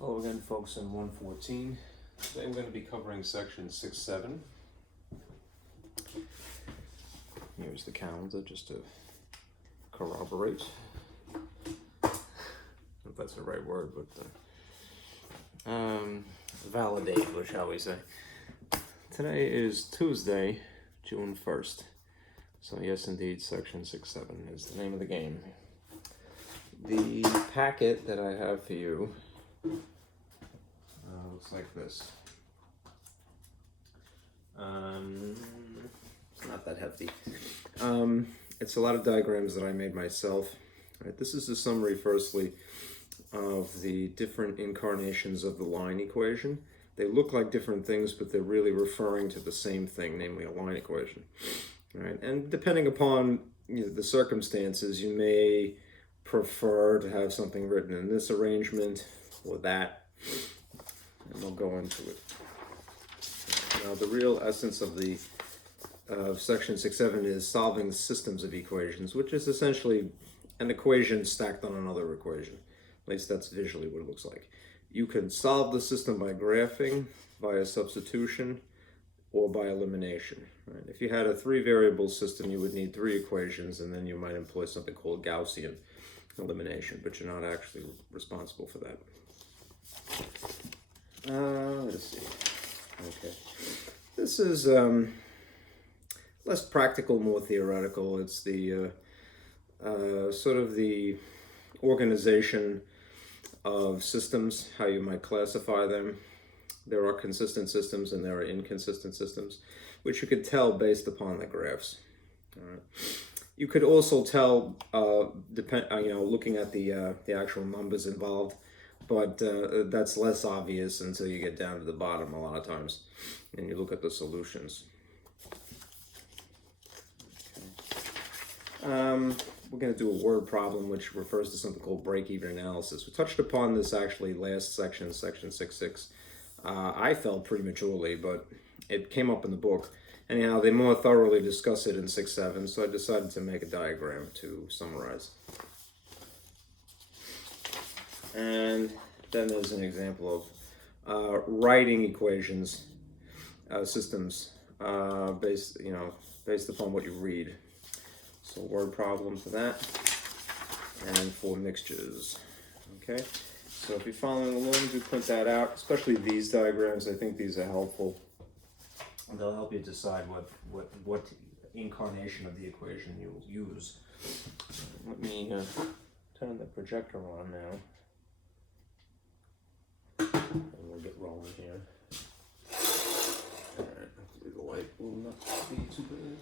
Hello again, folks, in 114. Today we're going to be covering section 6-7. Here's the calendar just to corroborate. If that's the right word, but validate, what shall we say. Today is Tuesday, June 1st. So yes, indeed, section 6-7 is the name of the game. The packet that I have for you looks like this. It's not that hefty. It's a lot of diagrams that I made myself. Right, this is a summary, firstly, of the different incarnations of the line equation. They look like different things, but they're really referring to the same thing, namely a line equation. Right, and depending upon the circumstances, you may prefer to have something written in this arrangement or that. And we'll go into it. Now, the real essence of the section 6-7 is solving systems of equations, which is essentially an equation stacked on another equation. At least that's visually what it looks like. You can solve the system by graphing, via substitution, or by elimination. Right? If you had a three-variable system, you would need three equations, and then you might employ something called Gaussian elimination, but you're not actually responsible for that. Let's see. Okay. This is less practical, more theoretical. It's the sort of the organization of systems, how you might classify them. There are consistent systems and there are inconsistent systems, which you could tell based upon the graphs. All right. You could also tell, looking at the actual numbers involved, but that's less obvious until you get down to the bottom a lot of times, and you look at the solutions. Okay. We're going to do a word problem, which refers to something called break-even analysis. We touched upon this actually last section, section 6-6. I felt prematurely, but it came up in the book. Anyhow, they more thoroughly discuss it in 6-7, so I decided to make a diagram to summarize. And then there's an example of writing equations, systems, based upon what you read. So word problem for that, and for mixtures. Okay, so if you're following along, do print that out, especially these diagrams. I think these are helpful. They'll help you decide what incarnation of the equation you'll use. Let me turn the projector on now. And we'll get rolling here. Alright, hopefully the light will not be too bad.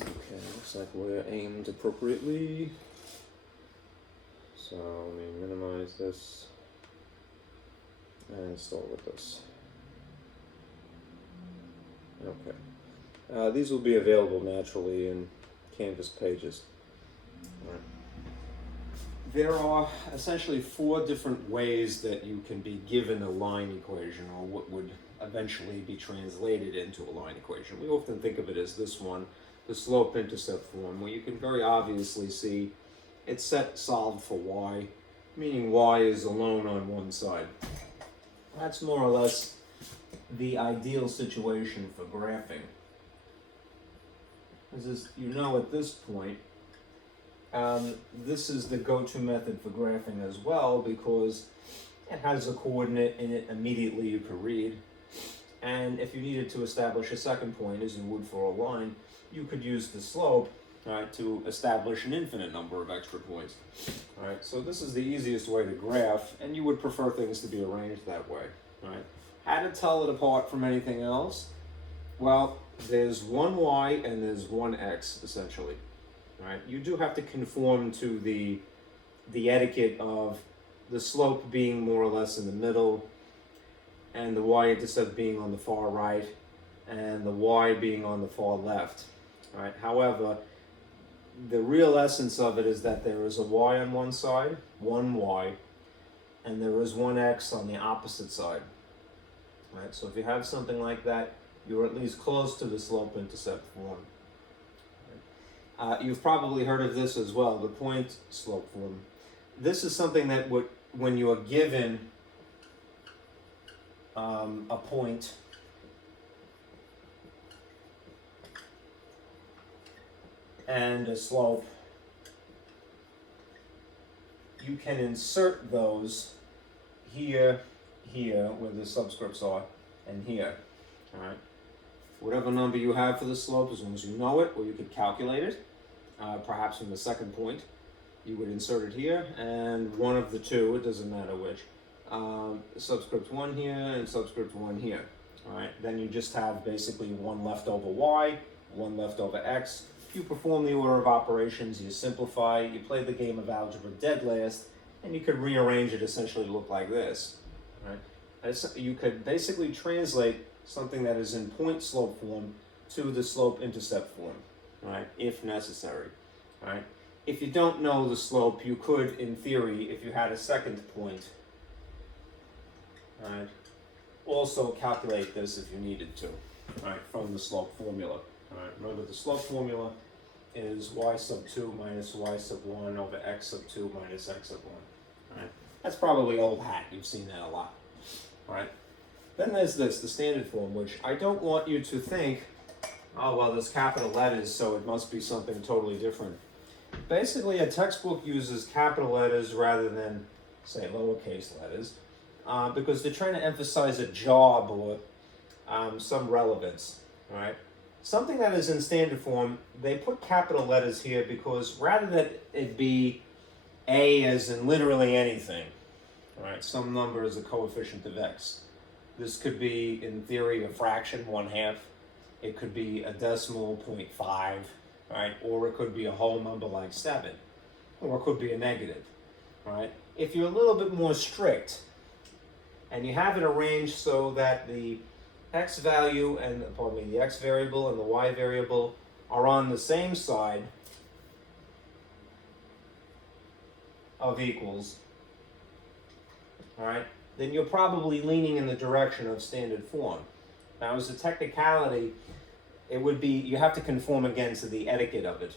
Okay, looks like we're aimed appropriately. So let me minimize this and start with this. Okay. These will be available naturally in Canvas pages. All right. There are essentially four different ways that you can be given a line equation, or what would eventually be translated into a line equation. We often think of it as this one, the slope-intercept form, where you can very obviously see it's set solved for y, meaning y is alone on one side. That's more or less the ideal situation for graphing. As you know at this point, this is the go-to method for graphing as well, because it has a coordinate in it immediately you can read. And if you needed to establish a second point, as you would for a line, you could use the slope, right, to establish an infinite number of extra points. All right, so this is the easiest way to graph, and you would prefer things to be arranged that way. Right? How to tell it apart from anything else? Well, there's one y and there's one x, essentially. Right? You do have to conform to the etiquette of the slope being more or less in the middle, and the y-intercept being on the far right, and the y being on the far left. Right? However, the real essence of it is that there is a y on one side, one y, and there is one x on the opposite side. Right? So if you have something like that, you're at least close to the slope-intercept form. You've probably heard of this as well, the point slope form. This is something that would, when you are given a point and a slope, you can insert those here, here, where the subscripts are, and here, all right? Whatever number you have for the slope, as long as you know it, or you could calculate it, perhaps from the second point, you would insert it here, and one of the two, it doesn't matter which, subscript 1 here and subscript 1 here, all right? Then you just have basically 1 left over y, 1 left over x. You perform the order of operations, you simplify, you play the game of algebra dead last, and you could rearrange it essentially to look like this, all right? You could basically translate something that is in point slope form to the slope intercept form, right, if necessary, right? If you don't know the slope, you could, in theory, if you had a second point, right, also calculate this if you needed to, right, from the slope formula. All right, remember the slope formula is y sub 2 minus y sub 1 over x sub 2 minus x sub 1. All right, that's probably old hat. You've seen that a lot. All right. Then there's this, the standard form, which I don't want you to think, oh, well, there's capital letters, so it must be something totally different. Basically, a textbook uses capital letters rather than, say, lowercase letters, because they're trying to emphasize a job or some relevance, all right? Something that is in standard form, they put capital letters here because rather than it be a as in literally anything, all right, some number is a coefficient of x. This could be, in theory, a fraction, 1/2. It could be a decimal, 0.5, right? Or it could be a whole number like 7. Or it could be a negative, right? If you're a little bit more strict, and you have it arranged so that the x value and, pardon me, the x variable and the y variable are on the same side of equals, all right, then you're probably leaning in the direction of standard form. Now, as a technicality, it would be, you have to conform again to the etiquette of it.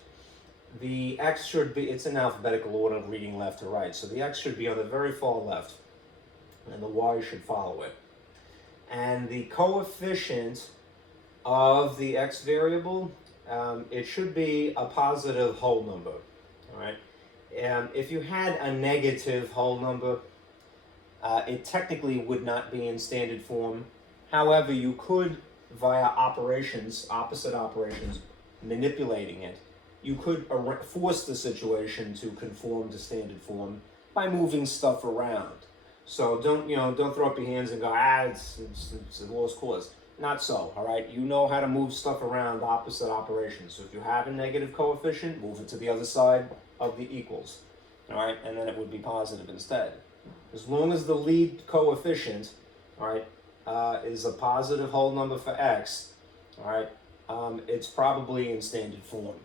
The x should be, it's in alphabetical order of reading left to right, so the x should be on the very far left, and the y should follow it. And the coefficient of the x variable, it should be a positive whole number, all right? If you had a negative whole number, it technically would not be in standard form. However, you could, via operations, opposite operations, manipulating it, you could force the situation to conform to standard form by moving stuff around. So don't throw up your hands and go, it's a lost cause. Not so, all right? You know how to move stuff around opposite operations. So if you have a negative coefficient, move it to the other side of the equals, all right? And then it would be positive instead. As long as the lead coefficient, all right, is a positive whole number for x, all right, it's probably in standard form,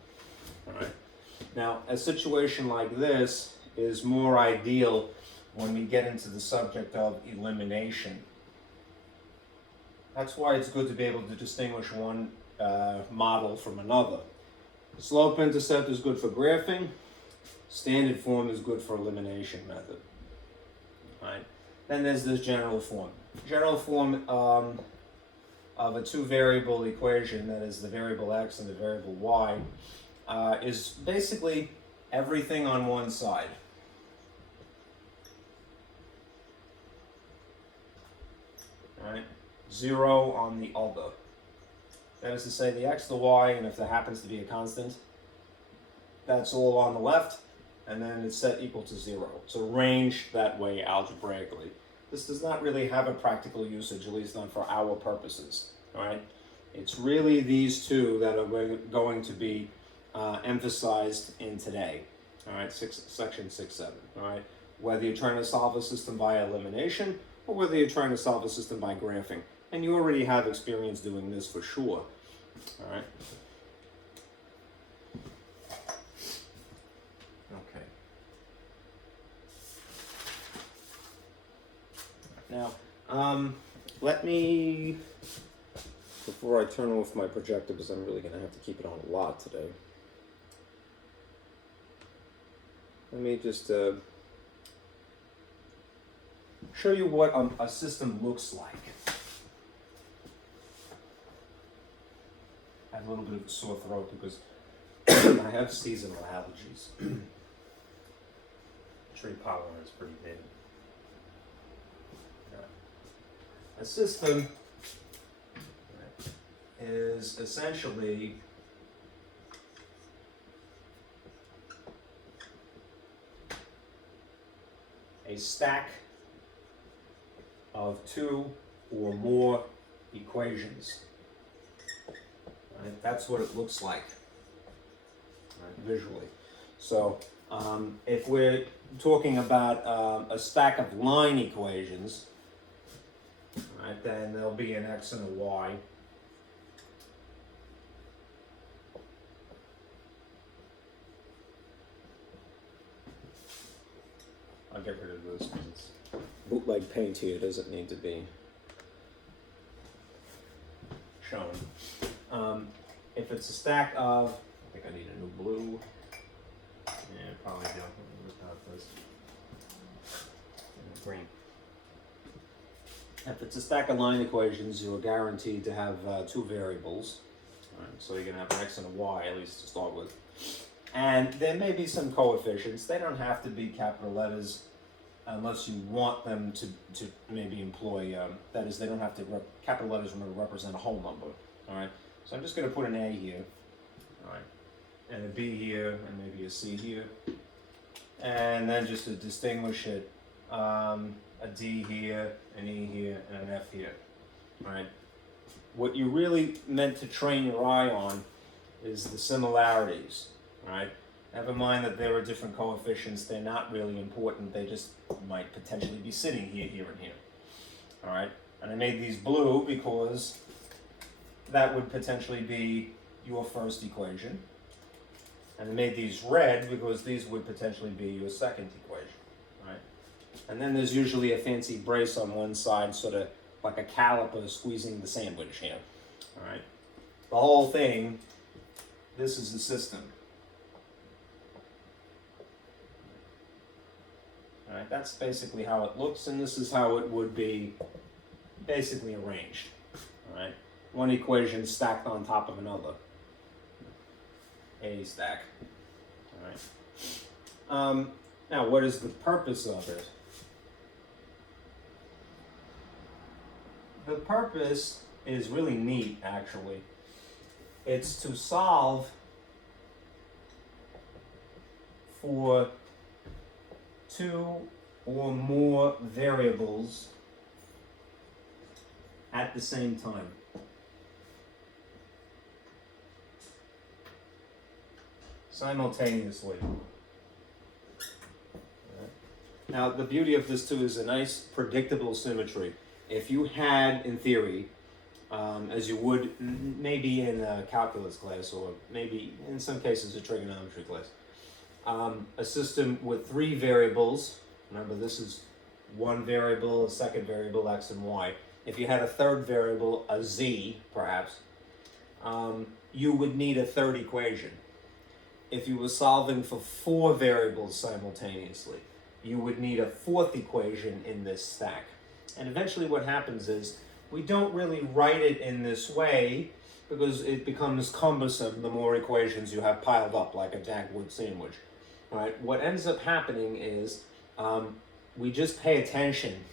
all right? Now, a situation like this is more ideal when we get into the subject of elimination. That's why it's good to be able to distinguish one model from another. The slope intercept is good for graphing. Standard form is good for elimination method. Right. Then there's this general form. General form of a two-variable equation, that is the variable x and the variable y, is basically everything on one side. All right. 0 on the other. That is to say, the x, the y, and if there happens to be a constant, that's all on the left, and then it's set equal to 0. It's arranged that way algebraically. This does not really have a practical usage, at least not for our purposes, all right? It's really these two that are going to be emphasized in today, all right, section 6-7, all right? Whether you're trying to solve a system by elimination or whether you're trying to solve a system by graphing. And you already have experience doing this for sure, all right? Okay. Now, let me, before I turn off my projector, because I'm really going to have to keep it on a lot today, let me just show you what a system looks like. I have a little bit of a sore throat because I have seasonal allergies. Tree pollen is pretty big. A system is essentially a stack of two or more equations. Right? That's what it looks like, right, visually. So if we're talking about a stack of line equations, right, then there'll be an x and a y. I'll get rid of this because it's bootleg paint here. It doesn't need to be shown. If it's a stack of, I think I need a new blue. Yeah, probably do. Without this. Green. If it's a stack of line equations, you're guaranteed to have two variables. All right, so you're going to have an x and a y, at least to start with. And there may be some coefficients. They don't have to be capital letters unless you want them to maybe employ, that is, they don't have to, capital letters represent a whole number. All right, so I'm just going to put an A here. All right, and a B here, and maybe a C here. And then just to distinguish it, a D here, an E here, and an F here. All right. What you really meant to train your eye on is the similarities. All right. Have in mind that there are different coefficients. They're not really important. They just might potentially be sitting here, here, and here. All right. And I made these blue because that would potentially be your first equation. And I made these red because these would potentially be your second equation, right? And then there's usually a fancy brace on one side, sort of like a caliper squeezing the sandwich here, all right? The whole thing, this is the system. All right, that's basically how it looks, and this is how it would be basically arranged, all right? One equation stacked on top of another. A stack. All right. Now, what is the purpose of it? The purpose is really neat, actually. It's to solve for two or more variables at the same time. Simultaneously. Now, the beauty of this too is a nice predictable symmetry. If you had, in theory, as you would maybe in a calculus class or maybe in some cases a trigonometry class, a system with three variables, remember this is one variable, a second variable, x and y. If you had a third variable, a z perhaps, you would need a third equation. If you were solving for four variables simultaneously, you would need a fourth equation in this stack. And eventually what happens is we don't really write it in this way because it becomes cumbersome the more equations you have piled up like a Dagwood sandwich. Right? What ends up happening is we just pay attention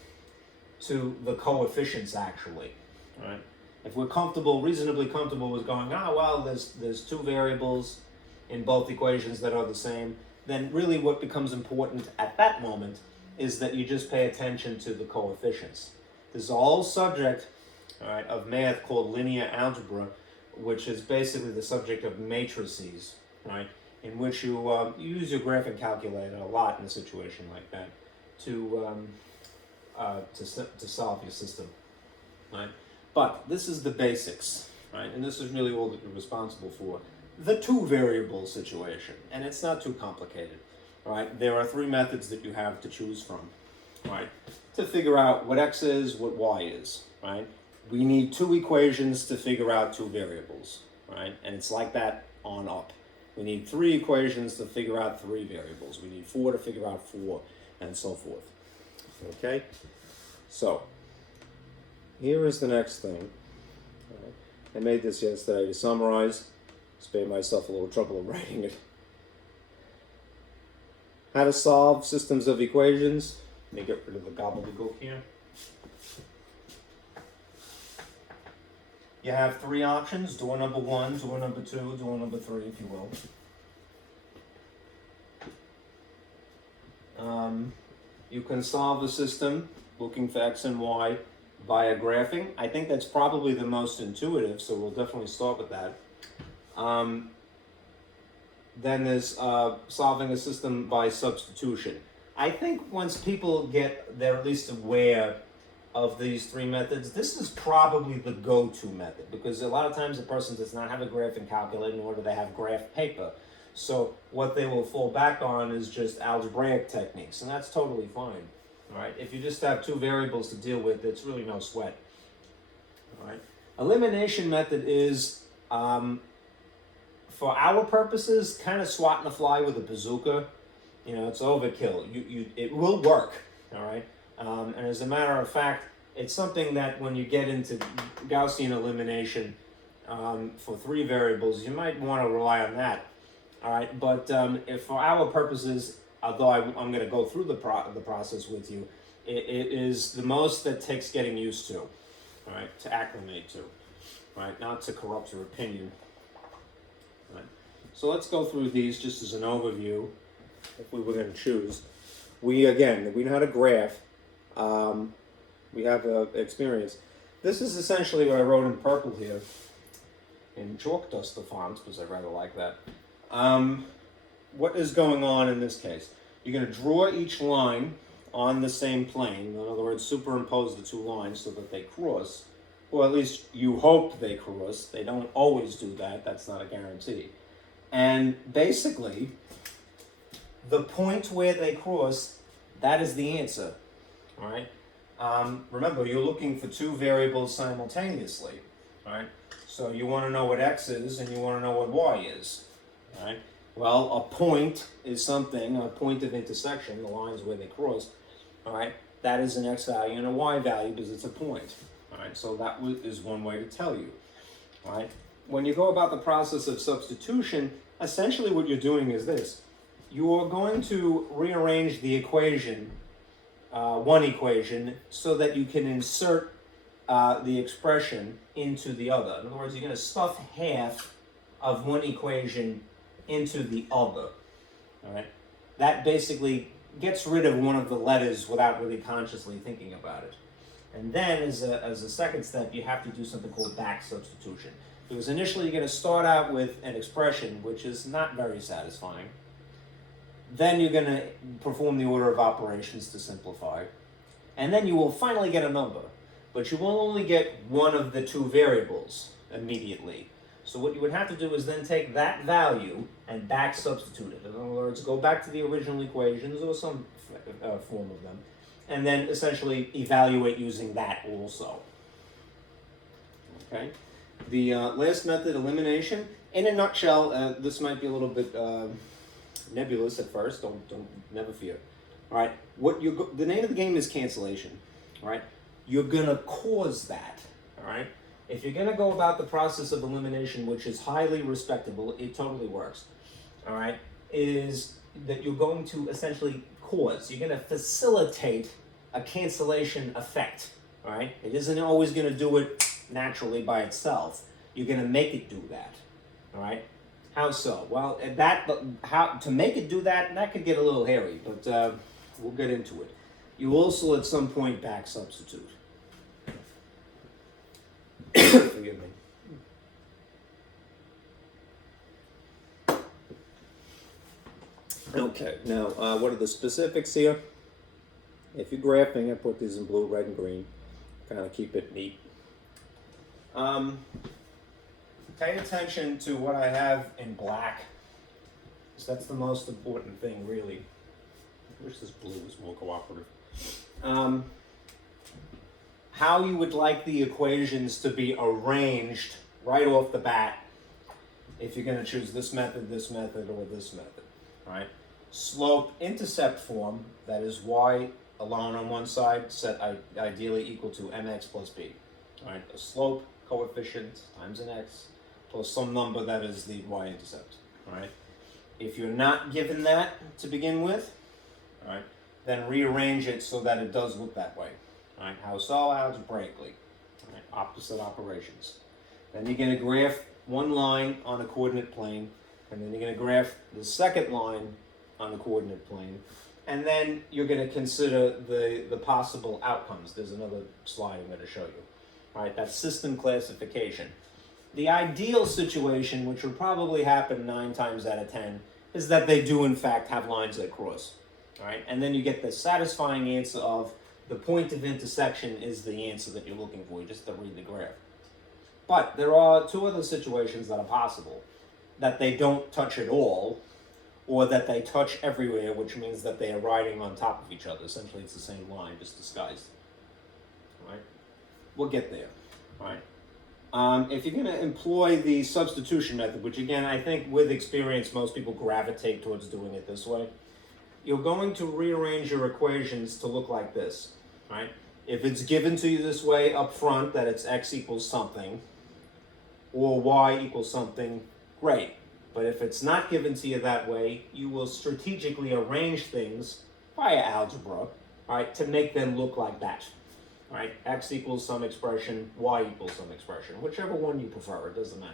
to the coefficients actually. Right? If we're comfortable, reasonably comfortable with going, well, there's two variables in both equations that are the same, then really what becomes important at that moment is that you just pay attention to the coefficients. This is a whole subject, all right, of math called linear algebra, which is basically the subject of matrices, right, in which you use your graphing calculator a lot in a situation like that to solve your system, right? But this is the basics, right, and this is really all that you're responsible for. The two variable situation, and it's not too complicated, right? There are three methods that you have to choose from, right? To figure out what x is, what y is, right? We need two equations to figure out two variables, right? And it's like that on up. We need 3 equations to figure out 3 variables. We need 4 to figure out 4, and so forth. Okay? So, here is the next thing. I made this yesterday to summarize. Spared myself a little trouble of writing it. How to solve systems of equations. Let me get rid of the gobbledygook here. You have 3 options: door number 1, door number 2, door number 3, if you will. You can solve the system looking for x and y via graphing. I think that's probably the most intuitive, so we'll definitely start with that. Then there's solving a system by substitution. I think once people they're at least aware of these 3 methods, this is probably the go-to method, because a lot of times a person does not have a graphing calculator, nor do they have graph paper. So what they will fall back on is just algebraic techniques, and that's totally fine. All right, if you just have 2 variables to deal with, it's really no sweat. All right, elimination method is, for our purposes, kind of swatting a fly with a bazooka. You know, it's overkill. It will work. All right. And as a matter of fact, it's something that when you get into Gaussian elimination for 3 variables, you might want to rely on that. All right, but if for our purposes, although I'm going to go through the process with you, it is the most that takes getting used to, all right, to acclimate to, right, not to corrupt your opinion. All right. So let's go through these just as an overview. If we were going to choose, we know how to graph. We have experience. This is essentially what I wrote in purple here, in chalk duster fonts, because I rather like that. What is going on in this case? You're going to draw each line on the same plane. In other words, superimpose the 2 lines so that they cross, or at least you hope they cross. They don't always do that. That's not a guarantee. And basically, the point where they cross, that is the answer. All right. Remember, you're looking for 2 variables simultaneously. All right. So you want to know what x is, and you want to know what y is. All right. Well, a point is something, a point of intersection, the lines where they cross. All right. That is an x value and a y value because it's a point. All right. So that is one way to tell you. All right. When you go about the process of substitution, essentially what you're doing is this. You are going to rearrange the equation, one equation, so that you can insert the expression into the other. In other words, you're going to stuff half of one equation into the other. All right. That basically gets rid of one of the letters without really consciously thinking about it. And then, as a second step, you have to do something called back substitution. Because initially, you're going to start out with an expression which is not very satisfying. Then you're going to perform the order of operations to simplify. And then you will finally get a number. But you will only get one of the 2 variables immediately. So what you would have to do is then take that value and back substitute it. In other words, go back to the original equations or some form of them, and then essentially evaluate using that also. Okay. The last method, elimination. In a nutshell, this might be a little bit nebulous at first. Never fear. All right. The name of the game is cancellation. All right. You're gonna cause that. All right. If you're gonna go about the process of elimination, which is highly respectable, it totally works. All right. Is that you're going to essentially cause. You're gonna facilitate a cancellation effect. All right. It isn't always gonna do it naturally by itself. You're gonna make it do that. All right. How so? Well, how to make it do that? That could get a little hairy, but we'll get into it. You also at some point back substitute. Forgive me. Okay. Now, what are the specifics here? If you're graphing, I put these in blue, red, and green. Kind of keep it neat. Pay attention to what I have in black, because that's the most important thing, really. I wish this blue was more cooperative. How you would like the equations to be arranged right off the bat if you're going to choose this method, or this method, right? Slope intercept form, that is y alone on one side, set ideally equal to mx plus b, right? A slope coefficient times an x plus some number that is the y-intercept, right? If you're not given that to begin with, right, then rearrange it so that it does look that way, right? How so? Algebraically, right? Opposite operations. Then you're going to graph one line on a coordinate plane, and then you're going to graph the second line on the coordinate plane, and then you're going to consider the possible outcomes. There's another slide I'm going to show you. All right, that's system classification. The ideal situation, which would probably happen 9 times out of 10, is that they do in fact have lines that cross. All right, and then you get the satisfying answer of the point of intersection is the answer that you're looking for. You just have to read the graph. But there are 2 other situations that are possible. That they don't touch at all, or that they touch everywhere, which means that they are riding on top of each other. Essentially, it's the same line, just disguised. All right? We'll get there. All right? If you're going to employ the substitution method, which again, I think with experience, most people gravitate towards doing it this way, you're going to rearrange your equations to look like this, right? If it's given to you this way up front, that it's x equals something, or y equals something, great. But if it's not given to you that way, you will strategically arrange things via algebra, right, to make them look like that, right? X equals some expression, y equals some expression, whichever one you prefer, it doesn't matter.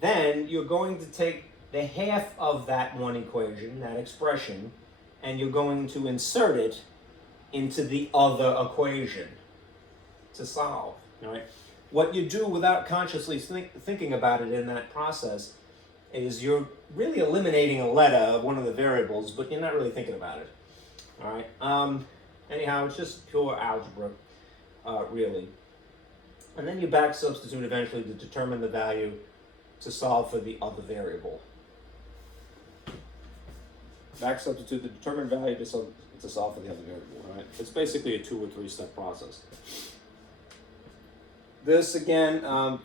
Then you're going to take the half of that one equation, that expression, and you're going to insert it into the other equation to solve, right? What you do without consciously thinking about it in that process is you're really eliminating a letter of one of the variables, but you're not really thinking about it, all right? Anyhow, it's just pure algebra, really. And then you back substitute eventually to determine the value to solve for the other variable. Back substitute the determined value to solve for the other variable, right? It's basically a 2 or 3 step process. This again,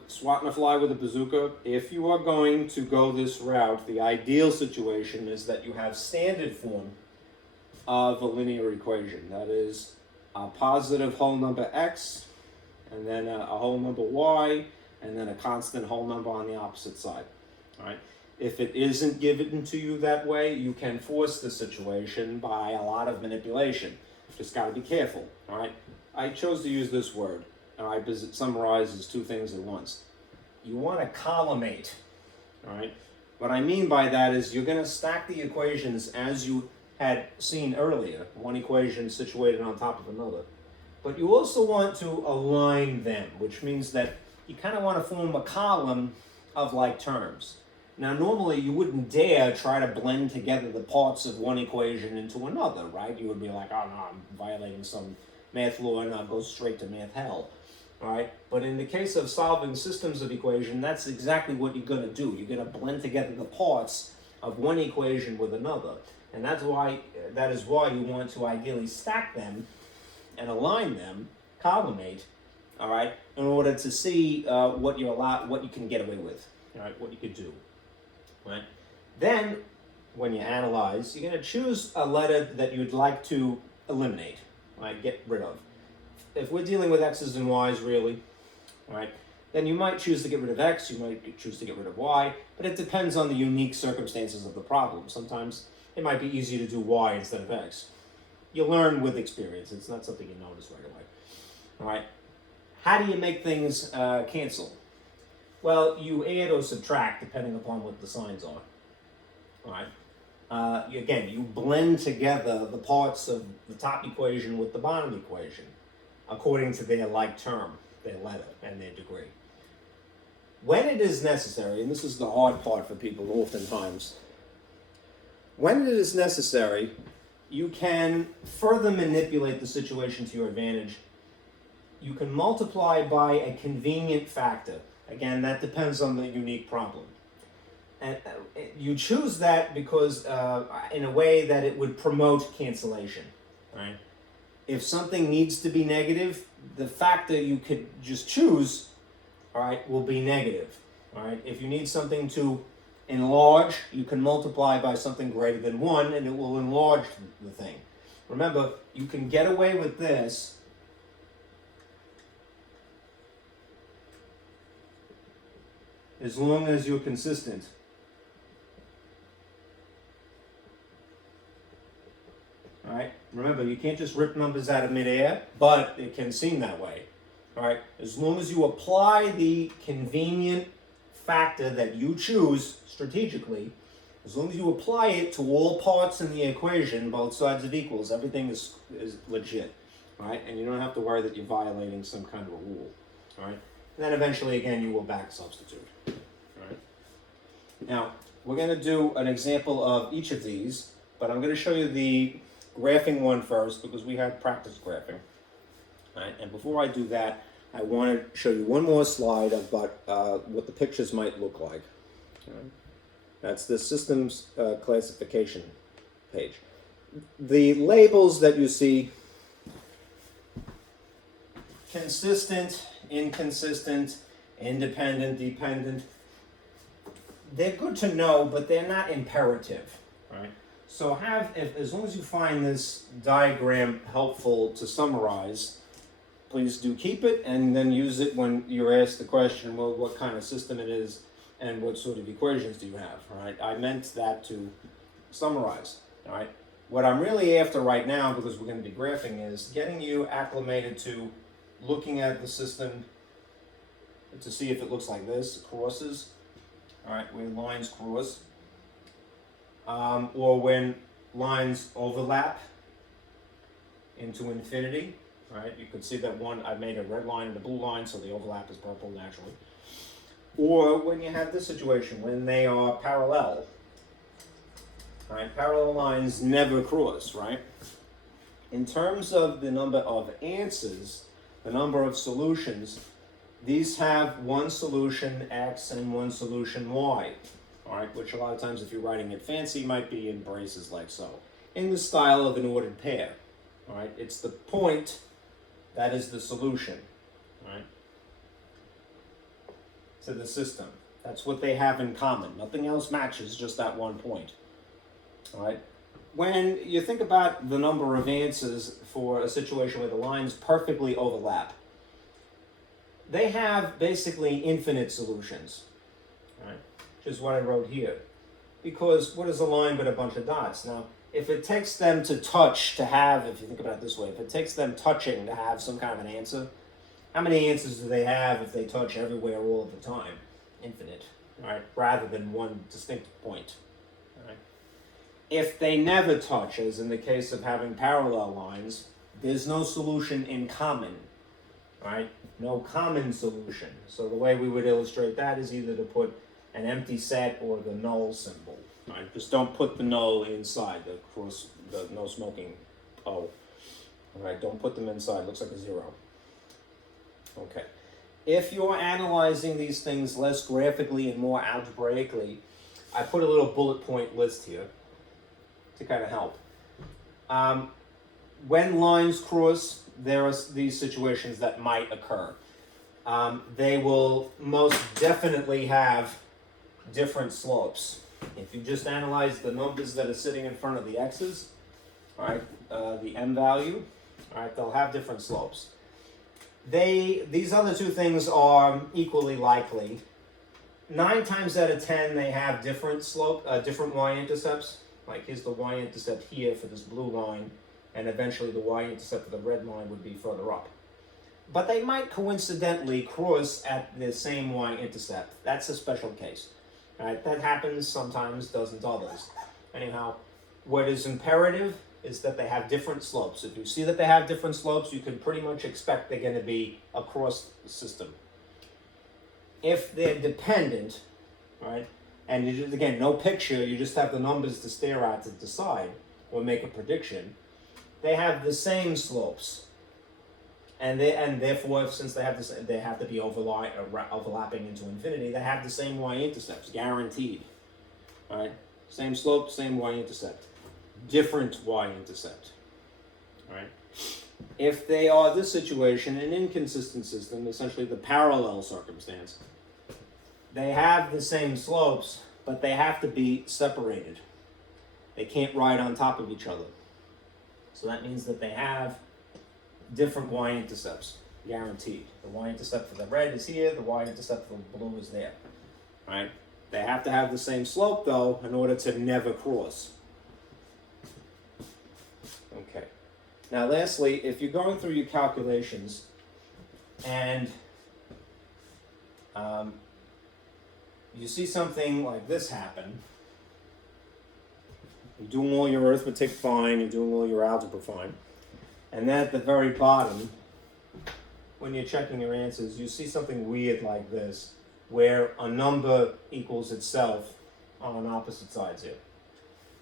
swatting a fly with a bazooka. If you are going to go this route, the ideal situation is that you have standard form of a linear equation. That is a positive whole number x, and then a whole number y, and then a constant whole number on the opposite side. All right. If it isn't given to you that way, you can force the situation by a lot of manipulation. Just got to be careful. All right. I chose to use this word. All right, because it summarizes 2 things at once. You want to collimate, all right? What I mean by that is you're going to stack the equations as you had seen earlier, one equation situated on top of another. But you also want to align them, which means that you kind of want to form a column of like terms. Now, normally you wouldn't dare try to blend together the parts of one equation into another, right? You would be like, oh no, I'm violating some math law and I'll go straight to math hell. All right, but in the case of solving systems of equation, that's exactly what you're going to do. You're going to blend together the parts of one equation with another, and that is why you want to ideally stack them and align them, collimate, all right, in order to see what you can get away with, all right, what you could do, right? Then, when you analyze, you're going to choose a letter that you'd like to eliminate, right, get rid of. If we're dealing with x's and y's really, right, then you might choose to get rid of x, you might choose to get rid of y, but it depends on the unique circumstances of the problem. Sometimes it might be easier to do y instead of x. You learn with experience. It's not something you notice right away. All right. How do you make things cancel? Well, you add or subtract depending upon what the signs are. All right. Again, you blend together the parts of the top equation with the bottom equation, according to their like term, their letter, and their degree. When it is necessary, and this is the hard part for people oftentimes, when it is necessary, you can further manipulate the situation to your advantage. You can multiply by a convenient factor. Again, that depends on the unique problem. And you choose that because in a way that it would promote cancellation, right? If something needs to be negative, the factor you could just choose, all right, will be negative, All right, if you need something to enlarge, you can multiply by something greater than 1 and it will enlarge the thing. Remember, you can get away with this as long as you're consistent. All right, remember, you can't just rip numbers out of midair, but it can seem that way. All right, as long as you apply the convenient factor that you choose strategically, as long as you apply it to all parts in the equation, both sides of equals, everything is legit, right? And you don't have to worry that you're violating some kind of a rule, all right? And then eventually, again, you will back substitute, all right? Now, we're going to do an example of each of these, but I'm going to show you the graphing one first because we had practice graphing, all right? And before I do that, I want to show you one more slide about what the pictures might look like. Right? That's the systems classification page. The labels that you see, consistent, inconsistent, independent, dependent, they're good to know, but they're not imperative. Right? So as long as you find this diagram helpful to summarize, please do keep it and then use it when you're asked the question, well, what kind of system it is and what sort of equations do you have, all right? I meant that to summarize, all right? What I'm really after right now, because we're going to be graphing, is getting you acclimated to looking at the system to see if it looks like this, crosses, all right, where lines cross, or when lines overlap into infinity. Right, you can see that one, I made a red line and a blue line, so the overlap is purple naturally. Or when you have this situation, when they are parallel, right? Parallel lines never cross, right? In terms of the number of answers, the number of solutions, these have one solution X and one solution Y, all right? Which a lot of times, if you're writing it fancy, might be in braces like so, in the style of an ordered pair, all right? It's the point that is the solution, right, to the system. That's what they have in common. Nothing else matches, just that one point, all right? When you think about the number of answers for a situation where the lines perfectly overlap, they have basically infinite solutions, right, which is what I wrote here. Because what is a line but a bunch of dots? Now, if it takes them to touch to have, if you think about it this way, if it takes them touching to have some kind of an answer, how many answers do they have if they touch everywhere all of the time? Infinite, right? Rather than one distinct point, right? If they never touch, as in the case of having parallel lines, there's no solution in common, right? No common solution. So the way we would illustrate that is either to put an empty set or the null symbol. Right? Just don't put the null inside, the no smoking O. All right, don't put them inside, looks like a 0. Okay. If you're analyzing these things less graphically and more algebraically, I put a little bullet point list here to kind of help. When lines cross, there are these situations that might occur. They will most definitely have different slopes. If you just analyze the numbers that are sitting in front of the x's, all right, the m value, all right, they'll have different slopes. These other two things are equally likely. 9 times out of 10, they have different different y-intercepts. Like here's the y-intercept here for this blue line, and eventually the y-intercept for the red line would be further up. But they might coincidentally cross at the same y-intercept. That's a special case. All right, that happens sometimes, doesn't others. Anyhow, what is imperative is that they have different slopes. If you see that they have different slopes, you can pretty much expect they're going to be across the system. If they're dependent, right, and you just, again, no picture, you just have the numbers to stare at to decide or make a prediction, they have the same slopes. And therefore, since they have this, they have to be overlapping into infinity. They have the same y-intercepts, guaranteed. All right, same slope, same y-intercept, different y-intercept. All right. If they are this situation, an inconsistent system, essentially the parallel circumstance, they have the same slopes, but they have to be separated. They can't ride on top of each other. So that means that they have different y-intercepts, guaranteed. The y-intercept for the red is here, the y-intercept for the blue is there, right? They have to have the same slope, though, in order to never cross. Okay. Now, lastly, if you're going through your calculations and you see something like this happen, you're doing all your arithmetic fine, you're doing all your algebra fine, and then at the very bottom, when you're checking your answers, you see something weird like this, where a number equals itself on opposite sides here.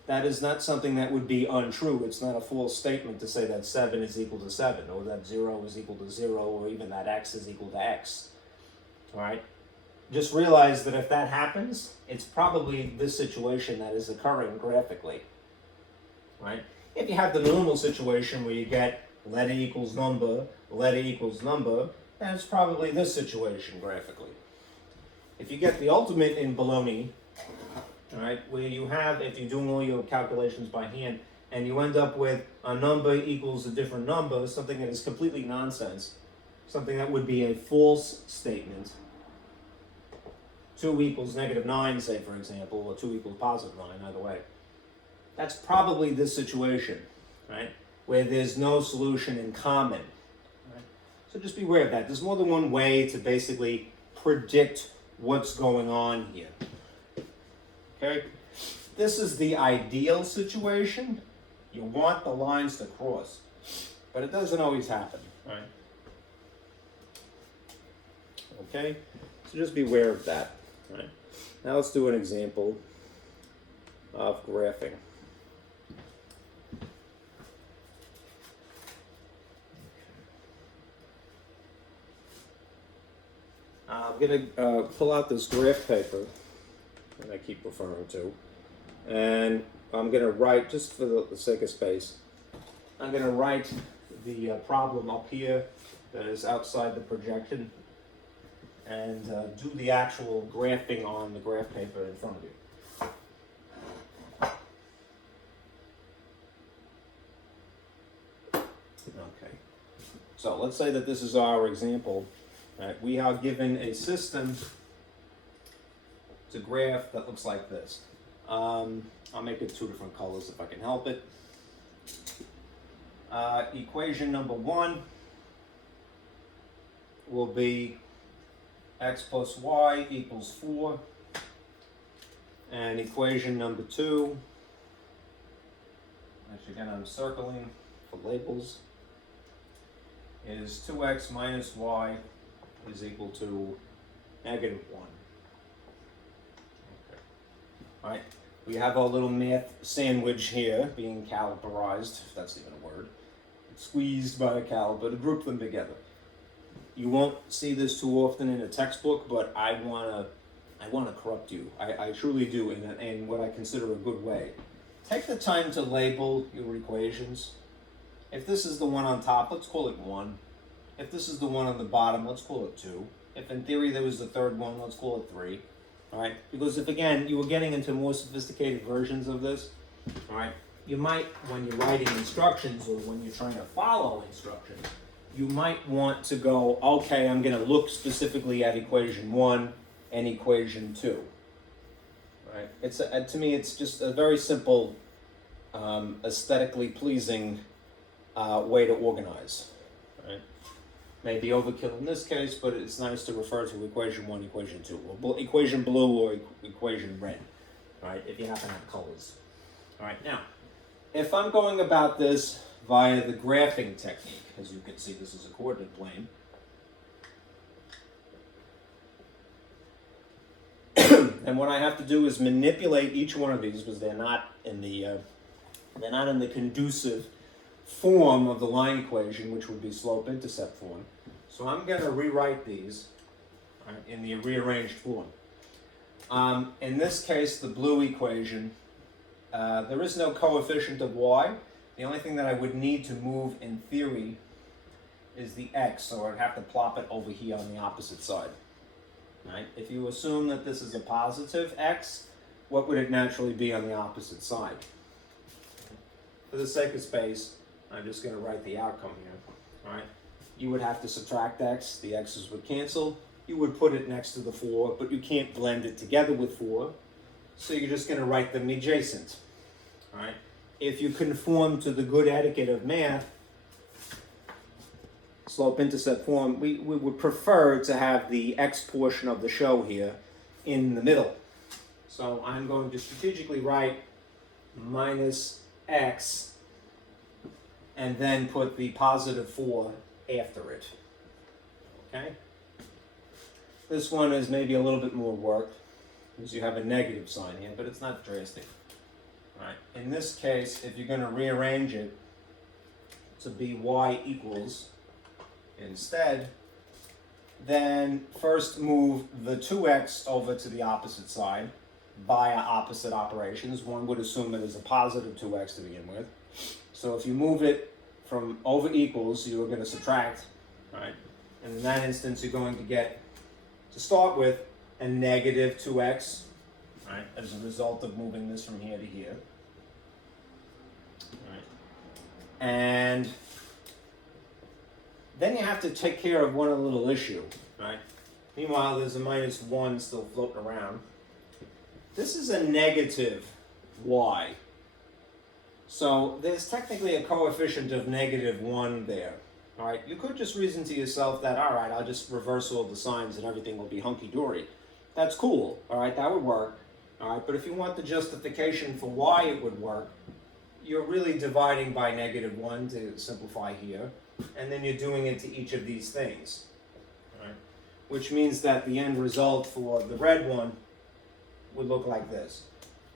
That is not something that would be untrue. It's not a false statement to say that 7 is equal to 7, or that 0 is equal to 0, or even that x is equal to x. All right? Just realize that if that happens, it's probably this situation that is occurring graphically. Right? If you have the normal situation where you get letter equals number, then it's probably this situation graphically. If you get the ultimate in baloney, all right, where you have, if you're doing all your calculations by hand, and you end up with a number equals a different number, something that is completely nonsense, something that would be a false statement. 2 equals -9, say, for example, or 2 equals +9, either way. That's probably this situation, right, where there's no solution in common. Right? So just be aware of that. There's more than one way to basically predict what's going on here. Okay? This is the ideal situation. You want the lines to cross, but it doesn't always happen, right? Okay? So just be aware of that, right? Now let's do an example of graphing. I'm going to pull out this graph paper that I keep referring to, and I'm going to write, just for the sake of space, I'm going to write the problem up here that is outside the projection, and do the actual graphing on the graph paper in front of you. Okay, so let's say that this is our example. Right, we are given a system to graph that looks like this. I'll make it 2 different colors if I can help it. Equation number 1 will be x plus y equals 4. And equation number 2, which again I'm circling for labels, is 2x minus y is equal to -1. Okay. All right, we have our little math sandwich here being caliperized, if that's even a word. It's squeezed by a caliper to group them together. You won't see this too often in a textbook, but I wanna corrupt you. I truly do, in what I consider a good way. Take the time to label your equations. If this is the one on top, let's call it 1. If this is the one on the bottom, let's call it 2. If in theory there was the third one, let's call it 3. All right? Because if, again, you were getting into more sophisticated versions of this, all right, you might, when you're writing instructions or when you're trying to follow instructions, you might want to go, okay, I'm going to look specifically at equation 1 and equation 2. Right? It's to me, it's just a very simple, aesthetically pleasing way to organize. Right? Maybe overkill in this case, but it's nice to refer to equation 1, equation 2, or equation blue or equation red, right, if you happen to have colors. All right, now, if I'm going about this via the graphing technique, as you can see, this is a coordinate plane. And what I have to do is manipulate each one of these because they're not in the conducive form of the line equation, which would be slope-intercept form. So I'm going to rewrite these in the rearranged form. In this case, the blue equation, there is no coefficient of y. The only thing that I would need to move in theory is the x, so I'd have to plop it over here on the opposite side. right? If you assume that this is a positive x, what would it naturally be on the opposite side? For the sake of space, I'm just going to write the outcome here, all right? You would have to subtract x, the x's would cancel. You would put it next to the 4, but you can't blend it together with 4, so you're just going to write them adjacent, all right? If you conform to the good etiquette of math, slope-intercept form, we would prefer to have the x portion of the show here in the middle. So I'm going to strategically write minus x and then put the positive 4 after it, okay? This one is maybe a little bit more work because you have a negative sign here, but it's not drastic. All right. In this case, if you're going to rearrange it to be y equals instead, then first move the 2x over to the opposite side via opposite operations. One would assume it is a positive 2x to begin with. So if you move it from over equals, you are going to subtract, right? And in that instance, you're going to get, to start with, a negative 2x, right, as a result of moving this from here to here. Right. And then you have to take care of one little issue, right? Meanwhile, there's a minus 1 still floating around. This is a negative y. So there's technically a coefficient of negative 1 there. All right, you could just reason to yourself that, all right, I'll just reverse all the signs and everything will be hunky-dory. That's cool, all right, that would work. All right, but if you want the justification for why it would work, you're really dividing by negative 1 to simplify here, and then you're doing it to each of these things, all right? Which means that the end result for the red one would look like this,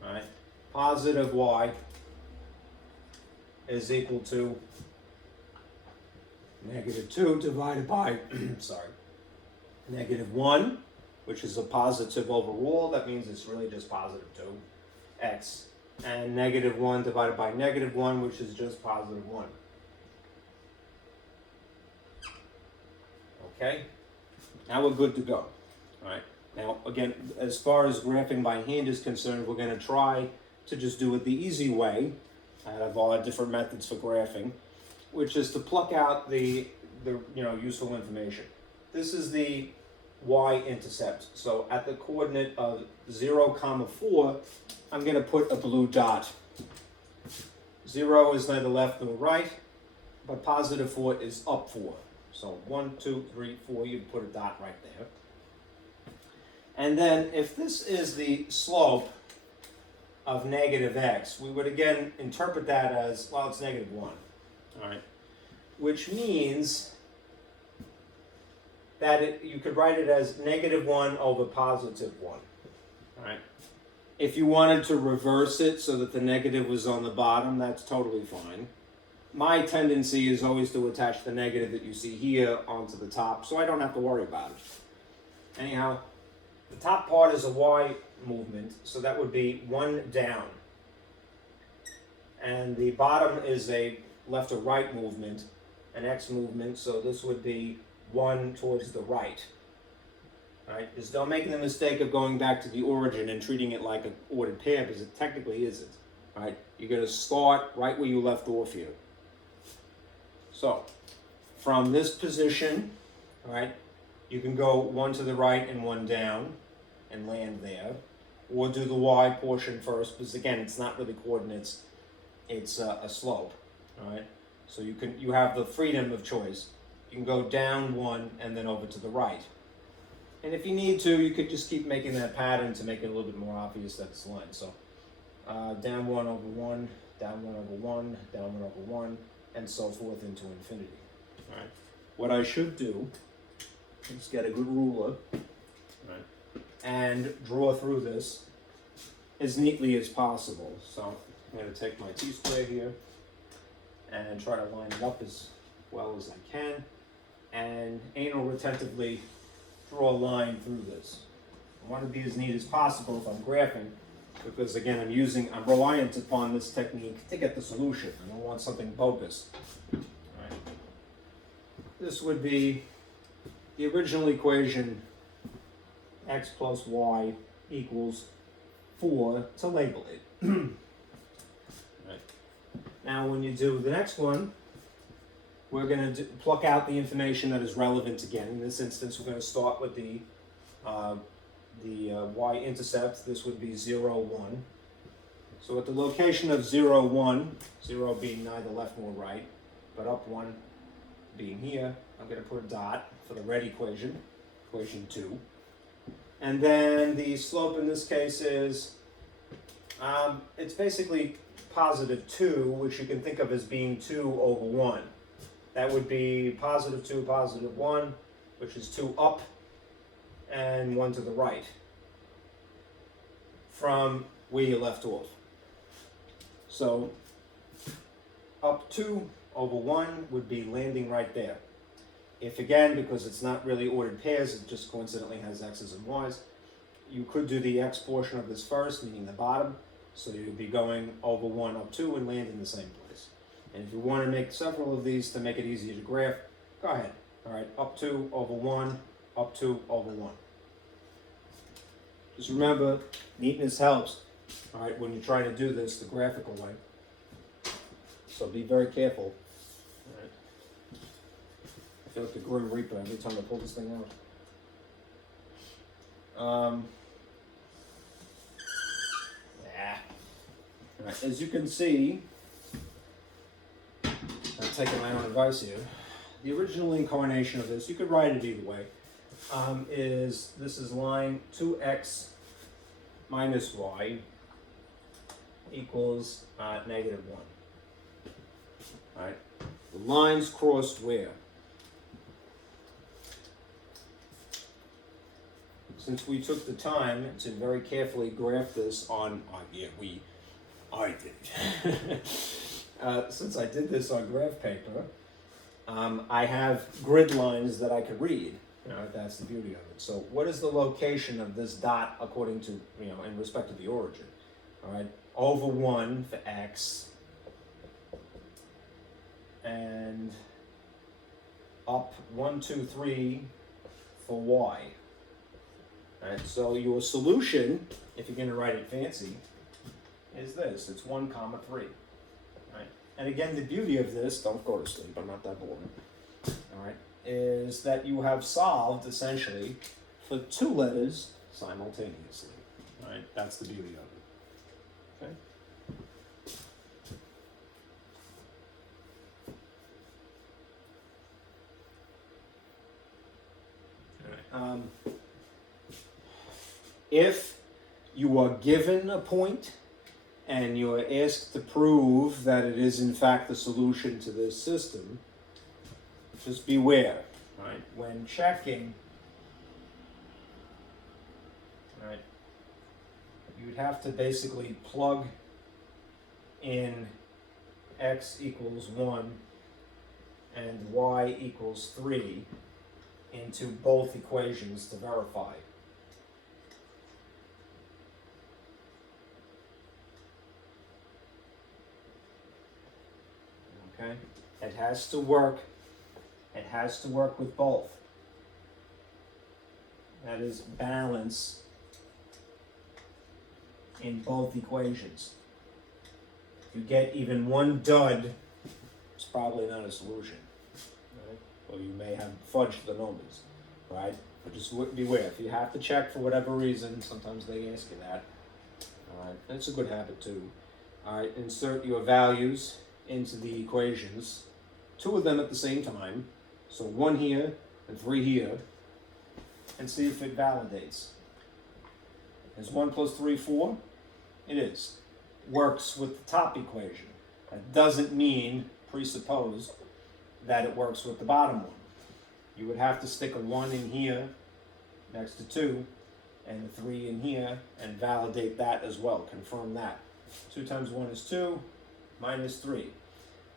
all right? Positive y is equal to negative 2 divided by, negative 1, which is a positive overall. That means it's really just positive 2, x. And negative 1 divided by negative 1, which is just positive 1. Okay? Now we're good to go. All right. Now, again, as far as graphing by hand is concerned, we're going to try to just do it the easy way out of all our different methods for graphing, which is to pluck out the useful information. This is the y-intercept. So at the coordinate of 0, 4, I'm going to put a blue dot. 0 is neither left nor right, but positive 4 is up 4. So 1, 2, 3, 4, you'd put a dot right there. And then if this is the slope of negative x, we would again interpret that as, well, it's negative 1. All right, which means that you could write it as negative 1 over positive 1. All right. If you wanted to reverse it so that the negative was on the bottom, that's totally fine. My tendency is always to attach the negative that you see here onto the top, so I don't have to worry about it. Anyhow, the top part is a y movement, so that would be 1 down. And the bottom is a left or right movement, an x movement, so this would be 1 towards the right. All right, just don't make the mistake of going back to the origin and treating it like an ordered pair, because it technically isn't. All right, you're going to start right where you left off here. So, from this position, all right, you can go 1 to the right and 1 down and land there, or do the y portion first, because again, it's not really coordinates, it's a slope. All right, so you have the freedom of choice. You can go down 1 and then over to the right. And if you need to, you could just keep making that pattern to make it a little bit more obvious that it's line. So down 1 over 1, down 1 over 1, down 1 over 1, and so forth into infinity. All right. What I should do is get a good ruler, right, and draw through this as neatly as possible. So I'm going to take my t-square here and try to line it up as well as I can, and anal retentively draw a line through this. I want to be as neat as possible if I'm graphing, because again, I'm reliant upon this technique to get the solution. I don't want something bogus. All right. This would be the original equation x plus y equals 4 to label it. Right. Now when you do the next one, we're going to pluck out the information that is relevant again. In this instance, we're going to start with the y-intercept. This would be 0, 1. So at the location of 0, 1, 0 being neither left nor right, but up 1 being here, I'm going to put a dot for the red equation, equation 2. And then the slope in this case is, it's basically positive 2, which you can think of as being 2 over 1. That would be positive 2, positive 1, which is 2 up and 1 to the right from where you left off. So up 2 over 1 would be landing right there. If again, because it's not really ordered pairs, it just coincidentally has x's and y's, you could do the x portion of this first, meaning the bottom, so you'd be going over 1 up 2 and land in the same place. And if you want to make several of these to make it easier to graph, go ahead. All right, up 2 over 1, up 2 over 1. Just remember, neatness helps, all right, when you're trying to do this the graphical way. So be very careful. All right. I feel like the Grim Reaper every time I pull this thing out. Yeah. All right. As you can see, I'm taking my own advice here. The original incarnation of this, you could write it either way, this is line 2x minus y equals negative 1. All right. The lines crossed where? Since we took the time to very carefully graph this on I did. Since I did this on graph paper, I have grid lines that I could read. You know, that's the beauty of it. So what is the location of this dot according to, in respect to the origin? All right, over 1 for x, and up 1, 2, 3 for y. All right, so your solution, if you're going to write it fancy, is this. It's 1, 3. Right? And again, the beauty of this, don't go to sleep, I'm not that boring, all right, is that you have solved, essentially, for 2 letters simultaneously. All right? That's the beauty of it. Okay? All right. If you are given a point and you are asked to prove that it is in fact the solution to this system, just beware, right? When checking, right, you'd have to basically plug in x equals 1 and y equals 3 into both equations to verify. Okay? It has to work. It has to work with both. That is balance in both equations. If you get even one dud, it's probably not a solution. Right? Or you may have fudged the numbers, right? But just beware. If you have to check for whatever reason, sometimes they ask you that. All right, that's a good habit too. All right, insert your values into the equations, 2 of them at the same time. So 1 here and 3 here, and see if it validates. Is 1 plus 3 4? It is. Works with the top equation. That doesn't mean, presuppose, that it works with the bottom one. You would have to stick a 1 in here next to 2, and a 3 in here, and validate that as well. Confirm that. 2 times 1 is 2, minus 3.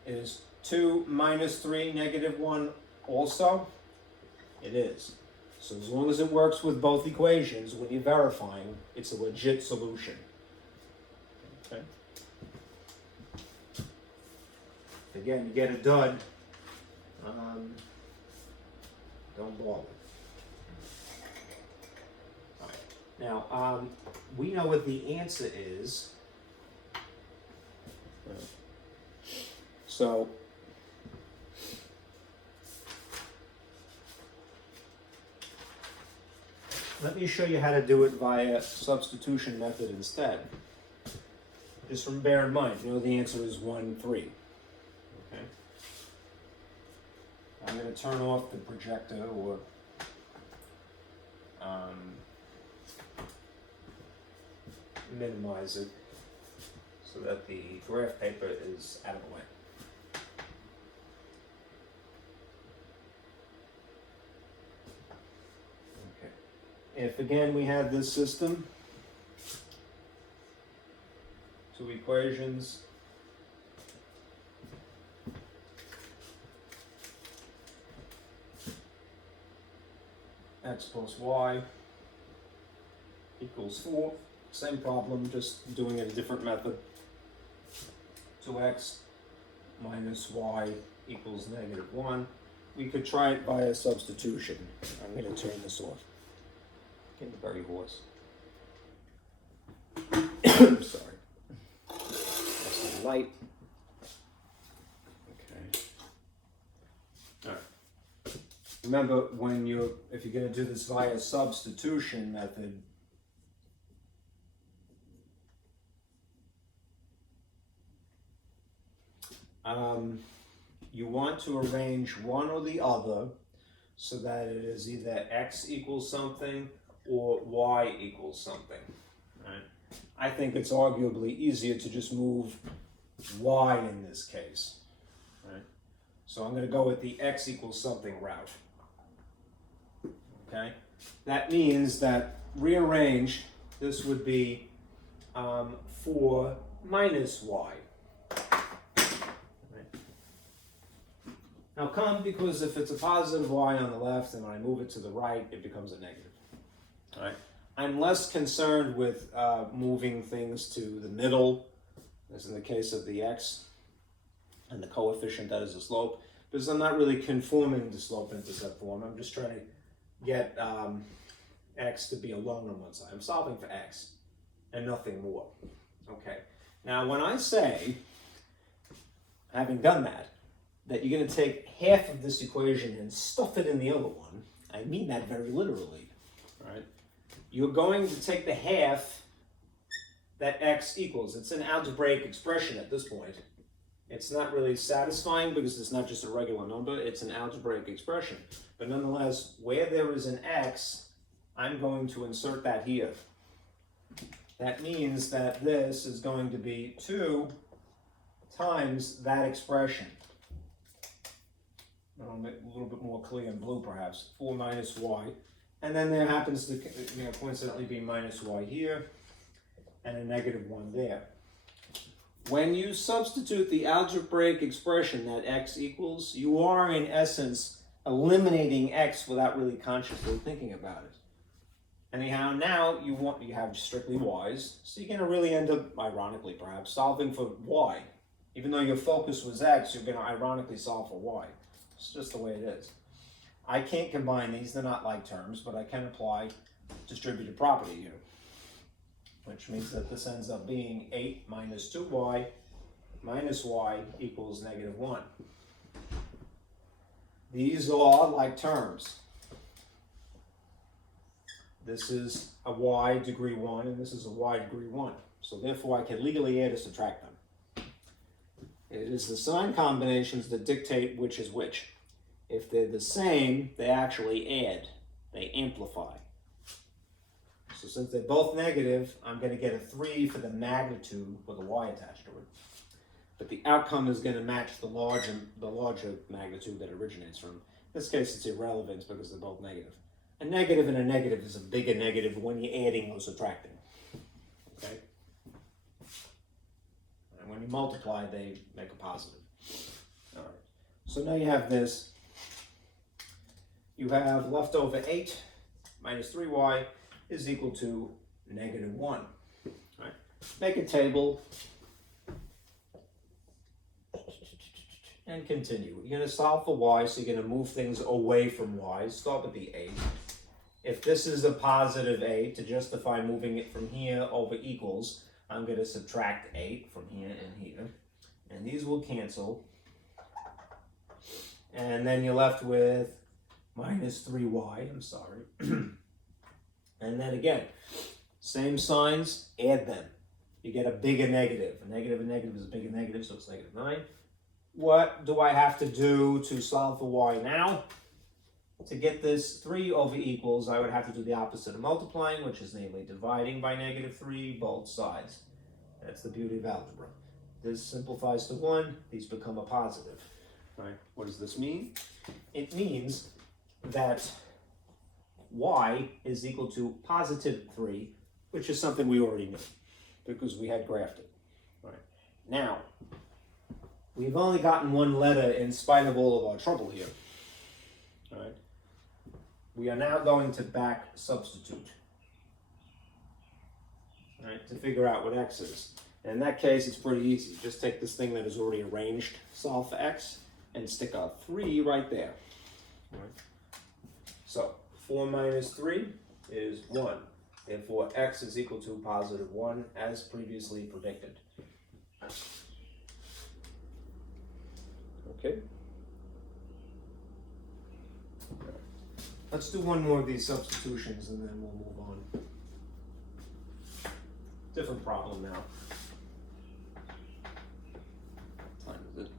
Is 2 minus 3 negative 1 also? It is. So as long as it works with both equations, when you're verifying, it's a legit solution. Okay. Again, you get a dud, don't bother. All right. Now, we know what the answer is. So, let me show you how to do it via substitution method instead. Just bear in mind, you know the answer is 1, 3. Okay. I'm going to turn off the projector or minimize it so that the graph paper is out of the way. Okay. If again we had this system, two equations, x plus y equals 4. Same problem, just doing it a different method. 2x minus y equals -1. We could try it via substitution. I'm going to turn this off. Getting very hoarse. Sorry. That's the light. Okay. All right. Remember, if you're going to do this via substitution method, you want to arrange one or the other so that it is either x equals something or y equals something. Right? I think it's arguably easier to just move y in this case. Right? So I'm going to go with the x equals something route. Okay? That means that rearrange, this would be 4 minus y. Now come, because if it's a positive y on the left and I move it to the right, it becomes a negative. All right. I'm less concerned with moving things to the middle, as in the case of the x and the coefficient that is the slope, because I'm not really conforming the slope-intercept form. I'm just trying to get x to be alone on one side. I'm solving for x and nothing more. Okay. Now when I say, having done that you're going to take half of this equation and stuff it in the other one, I mean that very literally, right? You're going to take the half that x equals. It's an algebraic expression at this point. It's not really satisfying because it's not just a regular number, it's an algebraic expression. But nonetheless, where there is an x, I'm going to insert that here. That means that this is going to be 2 times that expression. I'll make it a little bit more clear in blue perhaps. 4 minus y. And then there happens to coincidentally be minus y here and a -1 there. When you substitute the algebraic expression that x equals, you are in essence eliminating x without really consciously thinking about it. Anyhow, now you have strictly y's, so you're going to really end up, ironically perhaps, solving for y. Even though your focus was x, you're going to ironically solve for y. It's just the way it is. I can't combine these, they're not like terms, but I can apply distributive property here, which means that this ends up being 8 minus 2y minus y equals -1. These are like terms. This is a y degree 1 and this is a y degree 1. So therefore I can legally add or subtract them. It is the sign combinations that dictate which is which. If they're the same, they actually add, they amplify. So since they're both negative, I'm going to get a 3 for the magnitude with a y attached to it. But the outcome is going to match the larger magnitude that originates from. In this case, it's irrelevant because they're both negative. A negative and a negative is a bigger negative when you're adding or subtracting. Okay? And when you multiply, they make a positive. All right. So now you have this. You have left over 8 minus 3y is equal to -1. All right. Make a table and continue. You're going to solve for y, so you're going to move things away from y. Start with the 8. if this is a positive 8, to justify moving it from here over equals, I'm going to subtract 8 from here and here. And these will cancel. And then you're left with minus 3y, I'm sorry. And then again, same signs, add them. You get a bigger negative. A negative is a bigger negative, so it's negative 9. What do I have to do to solve for y now? To get this 3 over equals, I would have to do the opposite of multiplying, which is namely dividing by negative 3 both sides. That's the beauty of algebra. This simplifies to 1, these become a positive. Right? What does this mean? It means that y is equal to positive 3, which is something we already knew because we had graphed it. Right. Now, we've only gotten one letter in spite of all of our trouble here. All right. We are now going to back substitute, right, to figure out what x is. And in that case, it's pretty easy. Just take this thing that is already arranged, solve for x, and stick a 3 right there. All right. So 4 minus 3 is 1. Therefore, x is equal to positive 1 as previously predicted. Okay. Let's do one more of these substitutions and then we'll move on. Different problem now. What time is it?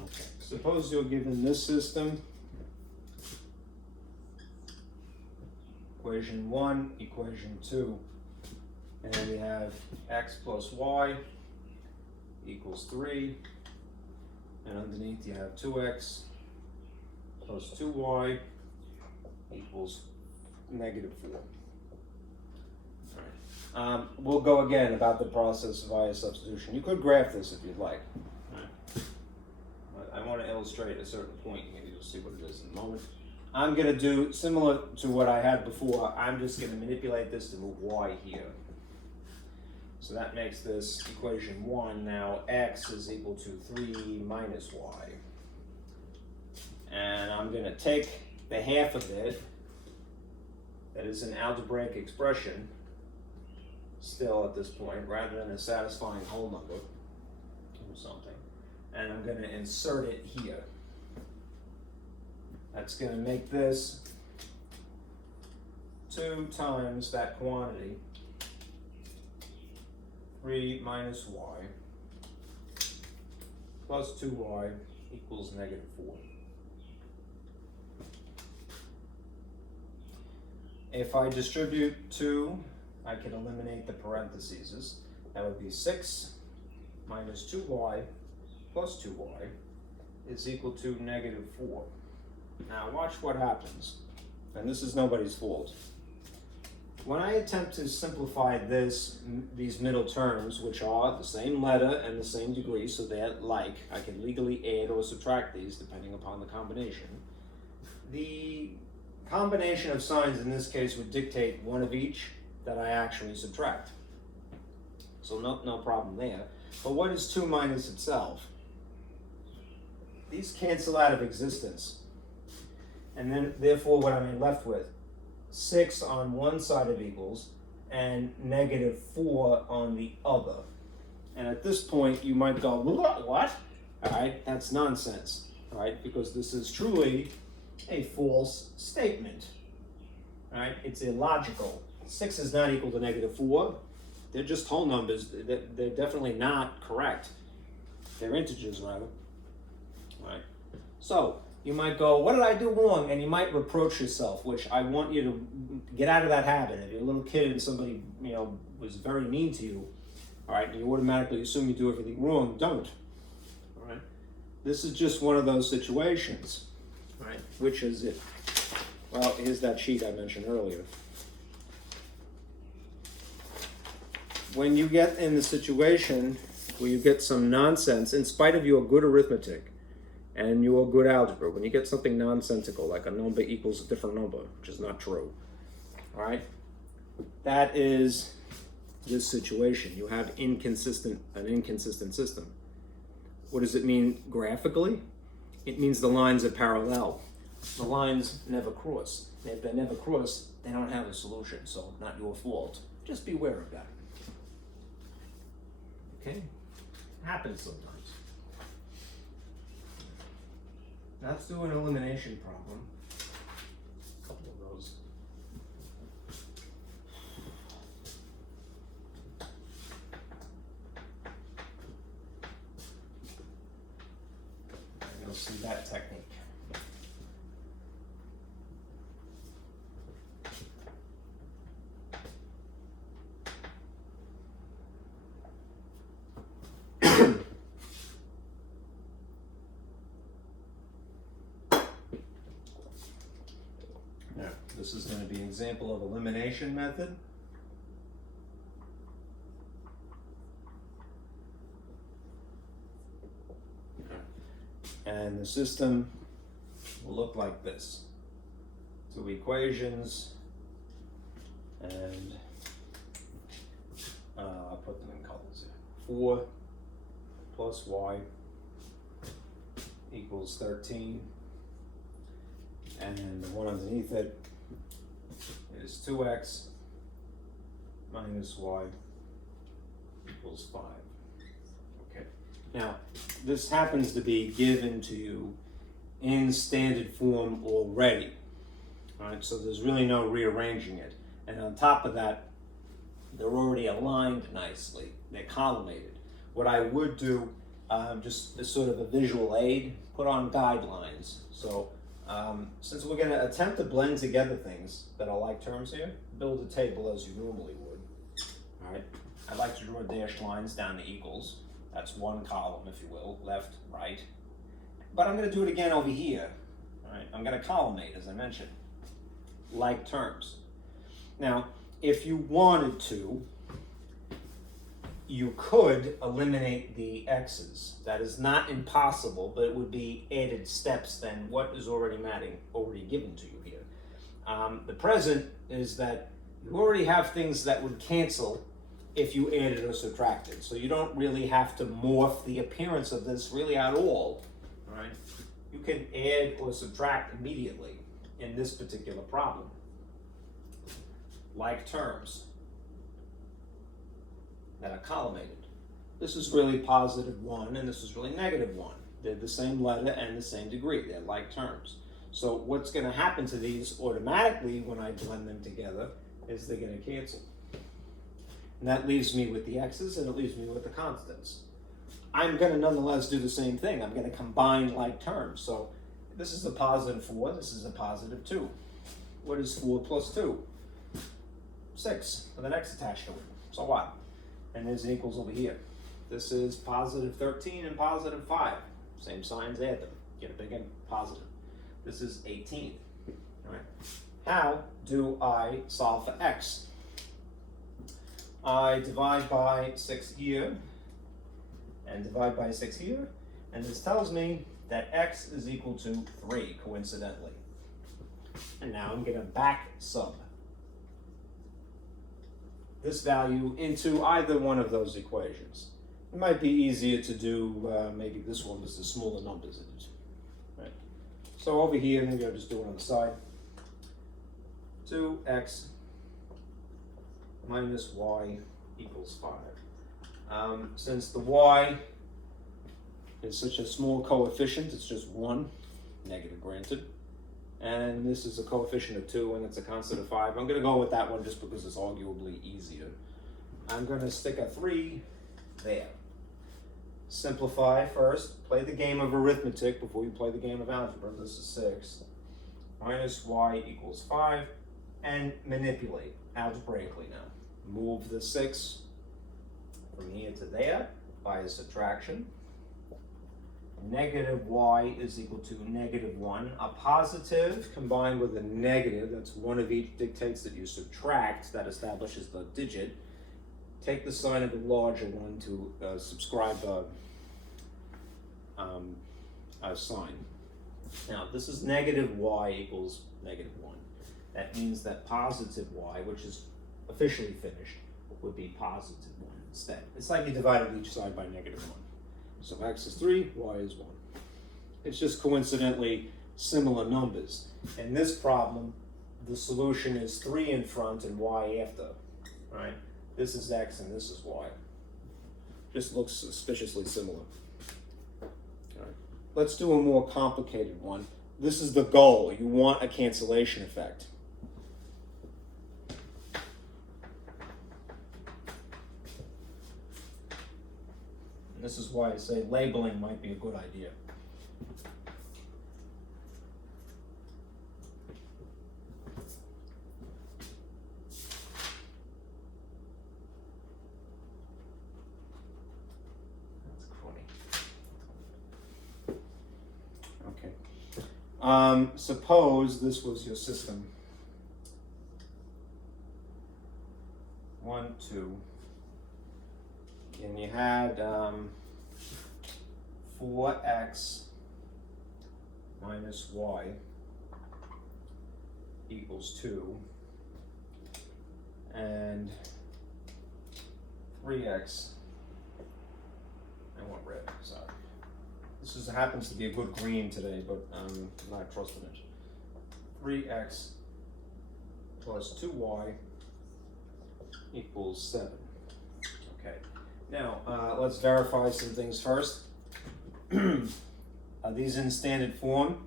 Okay. Suppose you're given this system. Equation 1, equation 2, and then we have x plus y equals 3, and underneath you have 2x plus 2y equals negative 4. All right. We'll go again about the process via substitution. You could graph this if you'd like. All right. I want to illustrate a certain point. Maybe you'll see what it is in a moment. I'm going to do similar to what I had before. I'm just going to manipulate this to move y here. So that makes this equation 1 now x is equal to 3 minus y. And I'm going to take the half of it that is an algebraic expression still at this point rather than a satisfying whole number or something. And I'm going to insert it here. That's going to make this 2 times that quantity, 3 minus y, plus 2y equals negative 4. If I distribute 2, I can eliminate the parentheses. That would be 6 minus 2y plus 2y is equal to negative 4. Now watch what happens, and this is nobody's fault. When I attempt to simplify these middle terms, which are the same letter and the same degree, so they're like, I can legally add or subtract these depending upon the combination. The combination of signs in this case would dictate one of each that I actually subtract. So no problem there. But what is 2 minus itself? These cancel out of existence. And then, therefore, what am I left with? 6 on one side of equals and negative 4 on the other. And at this point, you might go, what? All right, that's nonsense, all right, because this is truly a false statement, all right? It's illogical. 6 is not equal to negative 4. They're just whole numbers. They're definitely not correct. They're integers, rather, all right? So, you might go, what did I do wrong? And you might reproach yourself, which I want you to get out of that habit. If you're a little kid and somebody, was very mean to you, all right, and you automatically assume you do everything wrong, don't. All right? This is just one of those situations, all right? Which is it? Well, here's that sheet I mentioned earlier. When you get in the situation where you get some nonsense, in spite of your good arithmetic, and your good algebra, when you get something nonsensical, like a number equals a different number, which is not true, all right? That is this situation. You have an inconsistent system. What does it mean graphically? It means the lines are parallel. The lines never cross. If they never cross, they don't have a solution, so not your fault. Just be aware of that. Okay? Happens sometimes. Now let's do an elimination problem. A couple of those. You'll see that technique. This is going to be an example of elimination method. And the system will look like this. Two equations, and I'll put them in colors here. 4 plus y equals 13. And the one underneath it is 2x minus y equals 5. Okay. Now, this happens to be given to you in standard form already. All right, so there's really no rearranging it. And on top of that, they're already aligned nicely. They're collimated. What I would do, just as sort of a visual aid, put on guidelines. So since we're going to attempt to blend together things that are like terms here, build a table as you normally would. All right. I'd like to draw dashed lines down to equals. That's one column, if you will, left, right. But I'm going to do it again over here. All right. I'm going to collimate, as I mentioned, like terms. Now, if you wanted to, you could eliminate the x's. That is not impossible, but it would be added steps than what is already given to you here. The present is that you already have things that would cancel if you added or subtracted. So you don't really have to morph the appearance of this really at all. Right? You can add or subtract immediately in this particular problem. Like terms that are collimated. This is really positive 1 and this is really negative 1. They're the same letter and the same degree. They're like terms. So what's going to happen to these automatically when I blend them together is they're going to cancel. And that leaves me with the x's and it leaves me with the constants. I'm going to nonetheless do the same thing. I'm going to combine like terms. So this is a positive 4, this is a positive 2. What is 4 plus 2? 6 with an x attached to it. So what? And there's an equals over here. This is positive 13 and positive 5. Same signs, add them. Get a big and positive. This is 18. All right. How do I solve for x? I divide by 6 here and divide by 6 here. And this tells me that x is equal to 3, coincidentally. And now I'm going to back sub this value into either one of those equations. It might be easier to do maybe this one because the smaller numbers in it. Right? So over here, maybe I'll just do it on the side. 2x minus y equals 5. Since the y is such a small coefficient, it's just 1, negative granted. And this is a coefficient of 2 and it's a constant of 5. I'm going to go with that one just because it's arguably easier. I'm going to stick a 3 there. Simplify first. Play the game of arithmetic before you play the game of algebra. This is 6. Minus y equals 5. And manipulate algebraically now. Move the 6 from here to there by a subtraction. Negative y is equal to negative 1. A positive combined with a negative, that's one of each, dictates that you subtract. That establishes the digit. Take the sign of the larger one to subscribe a sign. Now, this is negative y equals negative 1. That means that positive y, which is officially finished, would be positive 1 instead. It's like you divided each side by negative 1. So x is 3, y is 1. It's just coincidentally similar numbers. In this problem, the solution is 3 in front and y after, right? This is x and this is y. Just looks suspiciously similar. All right. Let's do a more complicated one. This is the goal. You want a cancellation effect. And this is why I say labeling might be a good idea. Suppose this was your system. 1, 2, and you had 4x minus y equals 2, and 3x, I want red, sorry. This happens to be a good green today, but I'm not trusting it. 3x plus 2y equals 7. Okay. Now, let's verify some things first. Are these in standard form?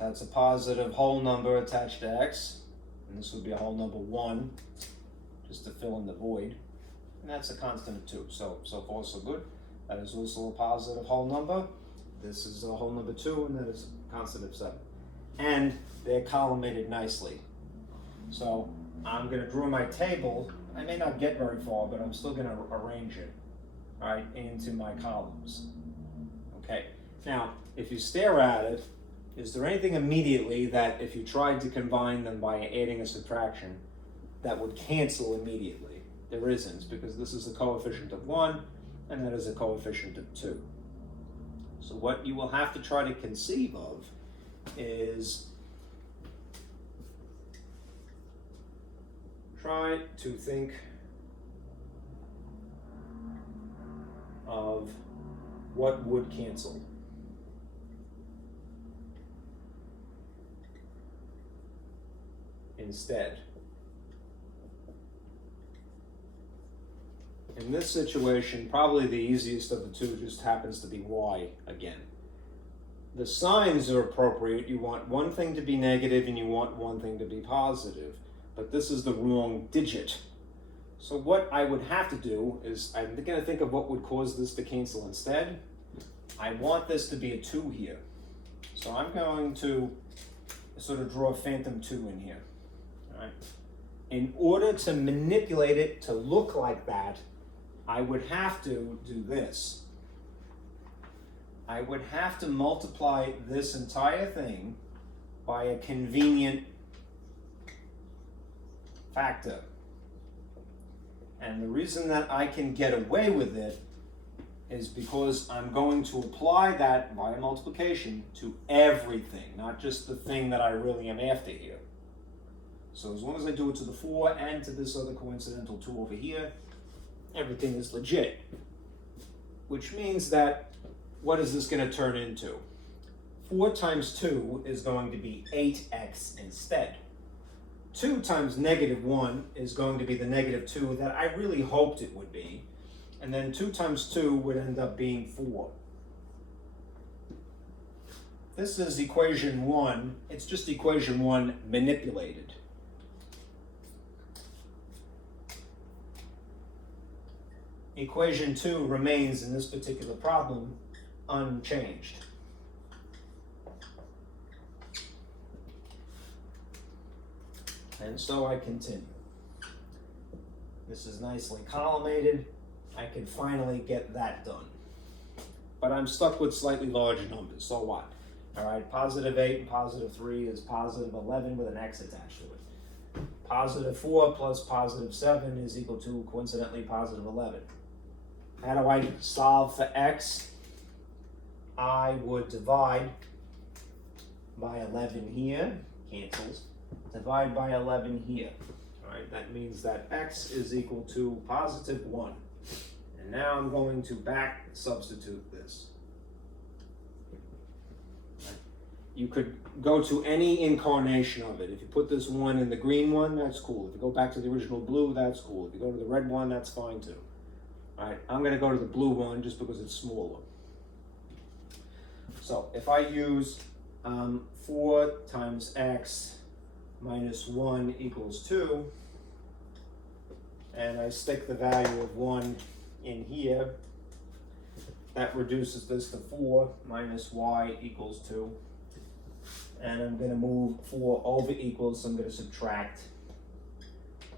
That's a positive whole number attached to x. And this would be a whole number 1, just to fill in the void. And that's a constant of 2. So far, so good. That is also a positive whole number. This is a whole number 2, and that is a constant of 7. And they're collimated nicely. So I'm going to draw my table. I may not get very far, but I'm still going to arrange it, all right, into my columns. Okay. Now, if you stare at it, is there anything immediately that if you tried to combine them by adding a subtraction that would cancel immediately? There isn't, because this is a coefficient of 1, and that is a coefficient of 2. So what you will have to try to conceive of is try to think of what would cancel. Instead. In this situation, probably the easiest of the two just happens to be y again. The signs are appropriate. You want one thing to be negative and you want one thing to be positive. But this is the wrong digit. So what I would have to do is, I'm going to think of what would cause this to cancel instead. I want this to be a 2 here. So I'm going to sort of draw a phantom 2 in here. All right. In order to manipulate it to look like that, I would have to do this. I would have to multiply this entire thing by a convenient factor. And the reason that I can get away with it is because I'm going to apply that via multiplication to everything, not just the thing that I really am after here. So as long as I do it to the 4 and to this other coincidental 2 over here, everything is legit. Which means that, what is this going to turn into? 4 times 2 is going to be 8x instead. 2 times negative 1 is going to be the negative 2 that I really hoped it would be. And then 2 times 2 would end up being 4. This is equation 1. It's just equation 1 manipulated. Equation 2 remains in this particular problem unchanged. And so I continue. This is nicely collimated. I can finally get that done. But I'm stuck with slightly larger numbers, so what? All right, positive 8 and positive 3 is positive 11 with an x attached to it. Positive 4 plus positive 7 is equal to, coincidentally, positive 11. How do I solve for x? I would divide by 11 here, cancels. Divide by 11 here, Right? That means that x is equal to positive 1. And now I'm going to back substitute this. Right? You could go to any incarnation of it. If you put this 1 in the green one, that's cool. If you go back to the original blue, that's cool. If you go to the red one, that's fine too. All right, I'm going to go to the blue one just because it's smaller. So if I use 4 times x minus 1 equals 2, and I stick the value of 1 in here, that reduces this to 4 minus y equals 2. And I'm going to move 4 over equals, so I'm going to subtract.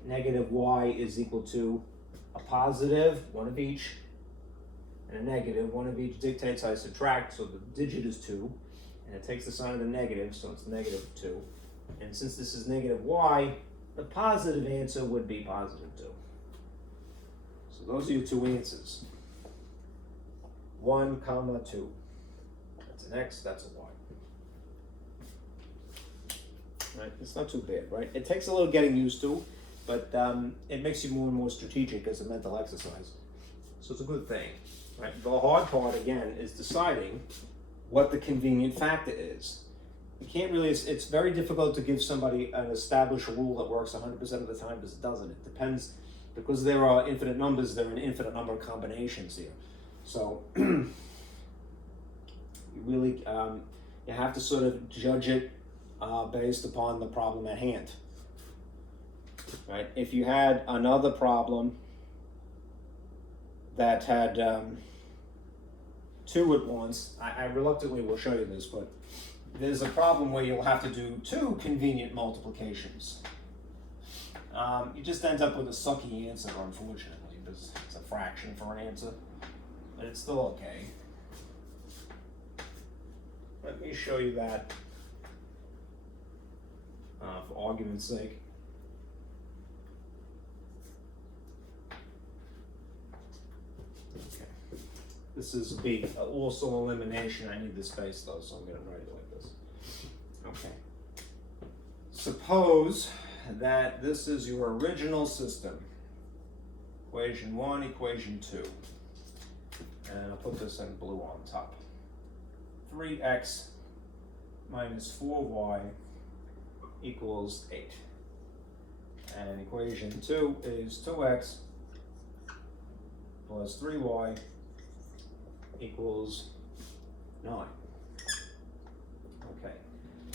Negative y is equal to a positive, one of each, and a negative, one of each dictates I subtract, so the digit is 2, and it takes the sign of the negative, so it's negative 2. And since this is negative y, the positive answer would be positive 2. So those are your two answers. 1, 2. That's an x, that's a y. Right? It's not too bad, right? It takes a little getting used to, but it makes you more and more strategic as a mental exercise. So it's a good thing, right? The hard part, again, is deciding what the convenient factor is. You can't really, it's very difficult to give somebody an established rule that works 100% of the time because it doesn't. It depends, because there are infinite numbers, there are an infinite number of combinations here. So you really, you have to sort of judge it based upon the problem at hand. Right? If you had another problem that had 2 at once, I reluctantly will show you this, but there's a problem where you'll have to do 2 convenient multiplications. You just end up with a sucky answer, unfortunately, because it's a fraction for an answer, but it's still okay. Let me show you that for argument's sake. Okay. This is B, also elimination. I need the space though, so I'm going to write it like this. Okay. Suppose that this is your original system. Equation 1, equation 2. And I'll put this in blue on top. 3x minus 4y equals 8. And equation 2 is 2x plus 3y equals 9. Okay.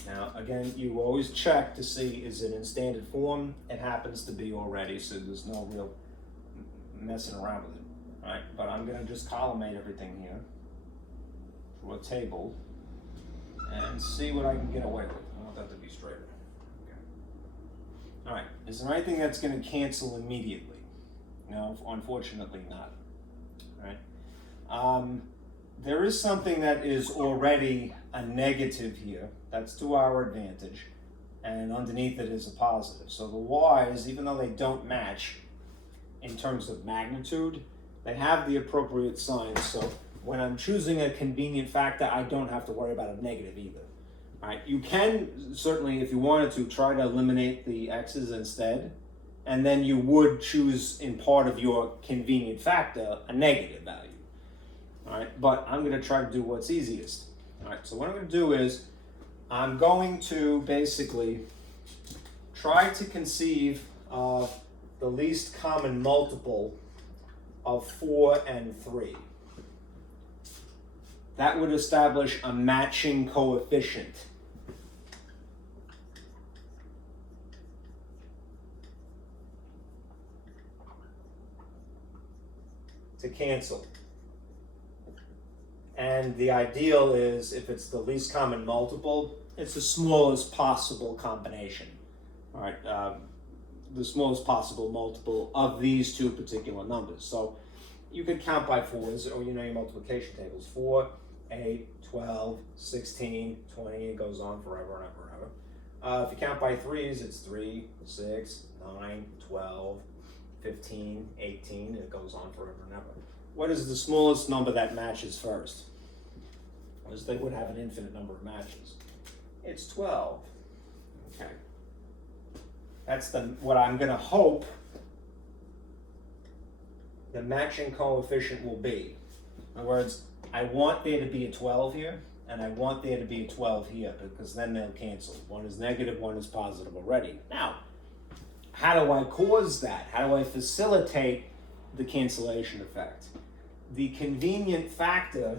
Now, again, you always check to see, is it in standard form? It happens to be already, so there's no real messing around with it. All right, but I'm going to just collimate everything here to a table and see what I can get away with. I want that to be straighter. Okay. All right, is there anything that's going to cancel immediately? No, unfortunately not. All right. There is something that is already a negative here. That's to our advantage. And underneath it is a positive. So the y's, even though they don't match in terms of magnitude, they have the appropriate signs. So when I'm choosing a convenient factor, I don't have to worry about a negative either. All right. You can certainly, if you wanted to, try to eliminate the x's instead. And then you would choose in part of your convenient factor a negative value. All right, but I'm going to try to do what's easiest. All right, so what I'm going to do is I'm going to basically try to conceive of the least common multiple of 4 and 3. That would establish a matching coefficient. To cancel. And the ideal is, if it's the least common multiple, it's the smallest possible combination. All right, the smallest possible multiple of these two particular numbers. So you could count by 4s, or you know your multiplication tables. 4, 8, 12, 16, 20, it goes on forever and ever and ever. If you count by 3s, it's 3, 6, 9, 12, 15, 18, it goes on forever and ever. What is the smallest number that matches first? Because they would have an infinite number of matches. It's 12. Okay. That's what I'm going to hope the matching coefficient will be. In other words, I want there to be a 12 here, and I want there to be a 12 here, because then they'll cancel. One is negative, one is positive already. Now, how do I cause that? How do I facilitate the cancellation effect? The convenient factor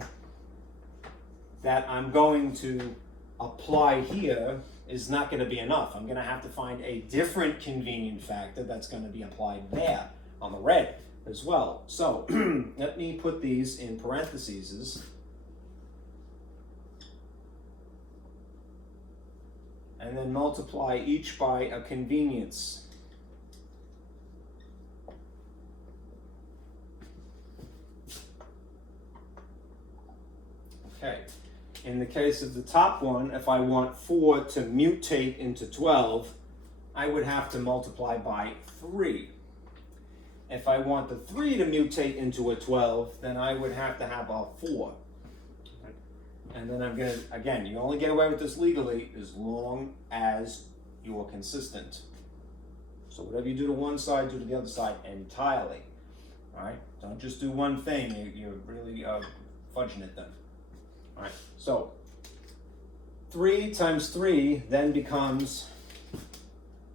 that I'm going to apply here is not going to be enough. I'm going to have to find a different convenient factor that's going to be applied there on the red as well. So let me put these in parentheses. And then multiply each by a convenience. Okay. In the case of the top one, if I want 4 to mutate into 12, I would have to multiply by 3. If I want the 3 to mutate into a 12, then I would have to have a 4. And then I'm going to, again, you only get away with this legally as long as you're consistent. So whatever you do to one side, do to the other side entirely. All right? Don't just do one thing. You're really fudging it then. All right, so 3 times 3 then becomes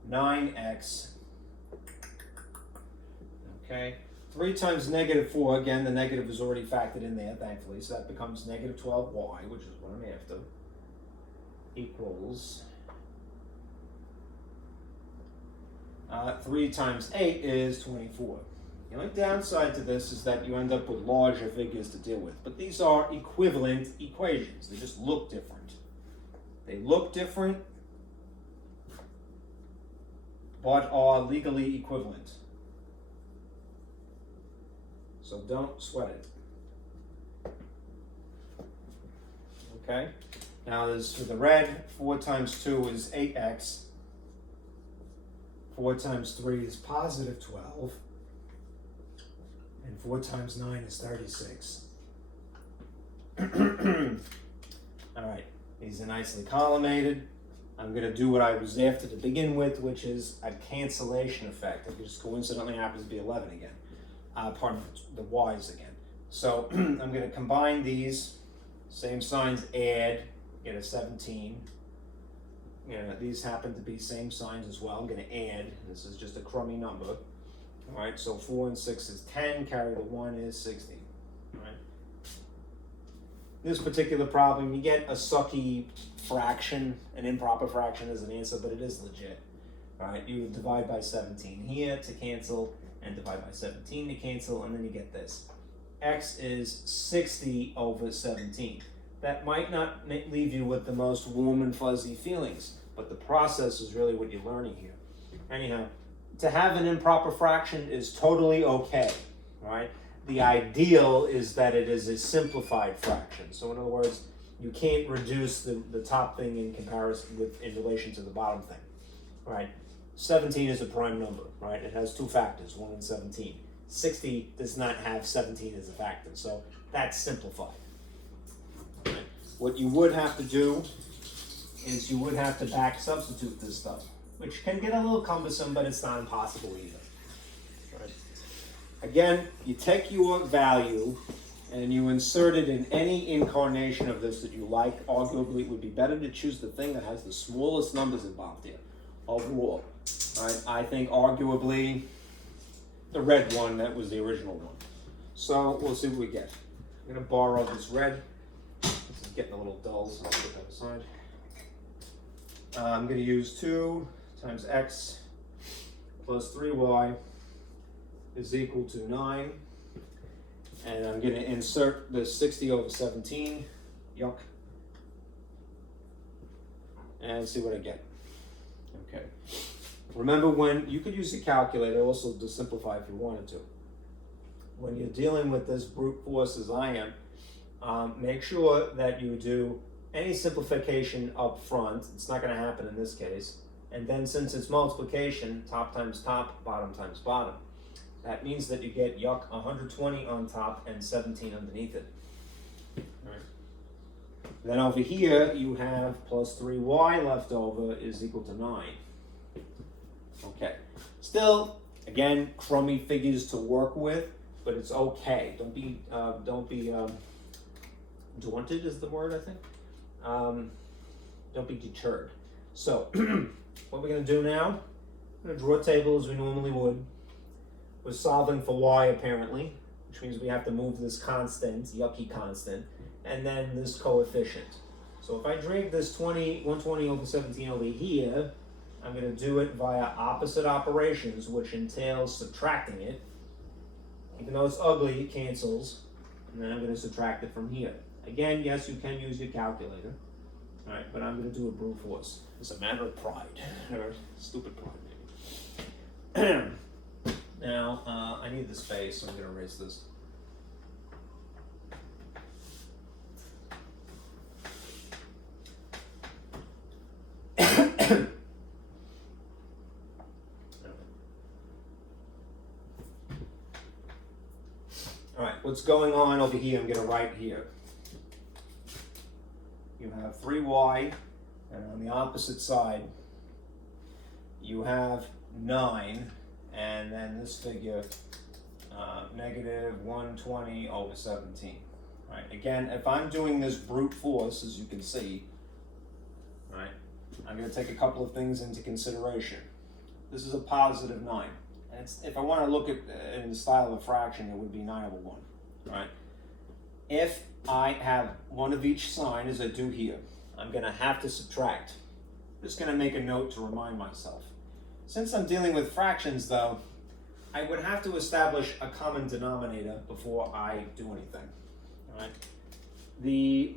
9x. Okay, 3 times negative 4, again, the negative is already factored in there, thankfully, so that becomes negative 12y, which is what I'm after, equals 3 times 8 is 24. The only downside to this is that you end up with larger figures to deal with. But these are equivalent equations. They just look different. They look different, but are legally equivalent. So don't sweat it. Okay? Now there's for the red, 4 times 2 is 8x. 4 times 3 is positive 12. And 4 times 9 is 36. All right, these are nicely collimated. I'm going to do what I was after to begin with, which is a cancellation effect. It just coincidentally happens to be 11 again. Pardon the y's again. So I'm going to combine these, same signs, add, get a 17. These happen to be same signs as well. I'm going to add. This is just a crummy number. All right, so 4 and 6 is 10, carry the 1 is 60. All right. This particular problem, you get a sucky fraction, an improper fraction as an answer, but it is legit. All right, you would divide by 17 here to cancel, and divide by 17 to cancel, and then you get this. X is 60 over 17. That might not leave you with the most warm and fuzzy feelings, but the process is really what you're learning here. Anyhow, to have an improper fraction is totally okay, right? The ideal is that it is a simplified fraction. So in other words, you can't reduce the top thing in comparison in relation to the bottom thing, right? 17 is a prime number, right? It has 2 factors, 1 and 17. 60 does not have 17 as a factor, so that's simplified. Right? What you would have to do is you would have to back substitute this stuff, which can get a little cumbersome, but it's not impossible either. Right. Again, you take your value and you insert it in any incarnation of this that you like. Arguably, it would be better to choose the thing that has the smallest numbers involved here overall. Right. I think arguably the red one, that was the original one. So we'll see what we get. I'm going to borrow this red. This is getting a little dull, so I'll put that aside. I'm going to use 2 times x plus 3y is equal to 9. And I'm going to insert the 60 over 17. Yuck. And see what I get. Okay. Remember, when you could use a calculator also to simplify if you wanted to. When you're dealing with this brute force as I am, make sure that you do any simplification up front. It's not going to happen in this case. And then since it's multiplication, top times top, bottom times bottom, that means that you get 120 on top and 17 underneath it. All right. Then over here, you have plus 3y left over is equal to 9. Still, again, crummy figures to work with, but it's okay. Don't be daunted is the word, I think. Don't be deterred. So, what we're going to do now, we're going to draw a table as we normally would. We're solving for y apparently, which means we have to move this constant, yucky constant, and then this coefficient. So if I drag this 120 over 17 over here, I'm going to do it via opposite operations, which entails subtracting it. Even though it's ugly, it cancels. And then I'm going to subtract it from here. Again, yes, you can use your calculator. All right, but I'm going to do it brute force. It's a matter of pride. Or stupid pride, maybe. Now, I need the space, so I'm going to erase this. All right, what's going on over here, I'm going to write here. You have 3y, and on the opposite side, you have 9, and then this figure, negative 120 over 17. All right, again, if I'm doing this brute force, as you can see, all right, I'm going to take a couple of things into consideration. This is a positive 9. And if I want to look at in the style of a fraction, it would be 9 over 1. Right? If I have one of each sign, as I do here, I'm going to have to subtract. I'm just going to make a note to remind myself. Since I'm dealing with fractions, though, I would have to establish a common denominator before I do anything. All right? The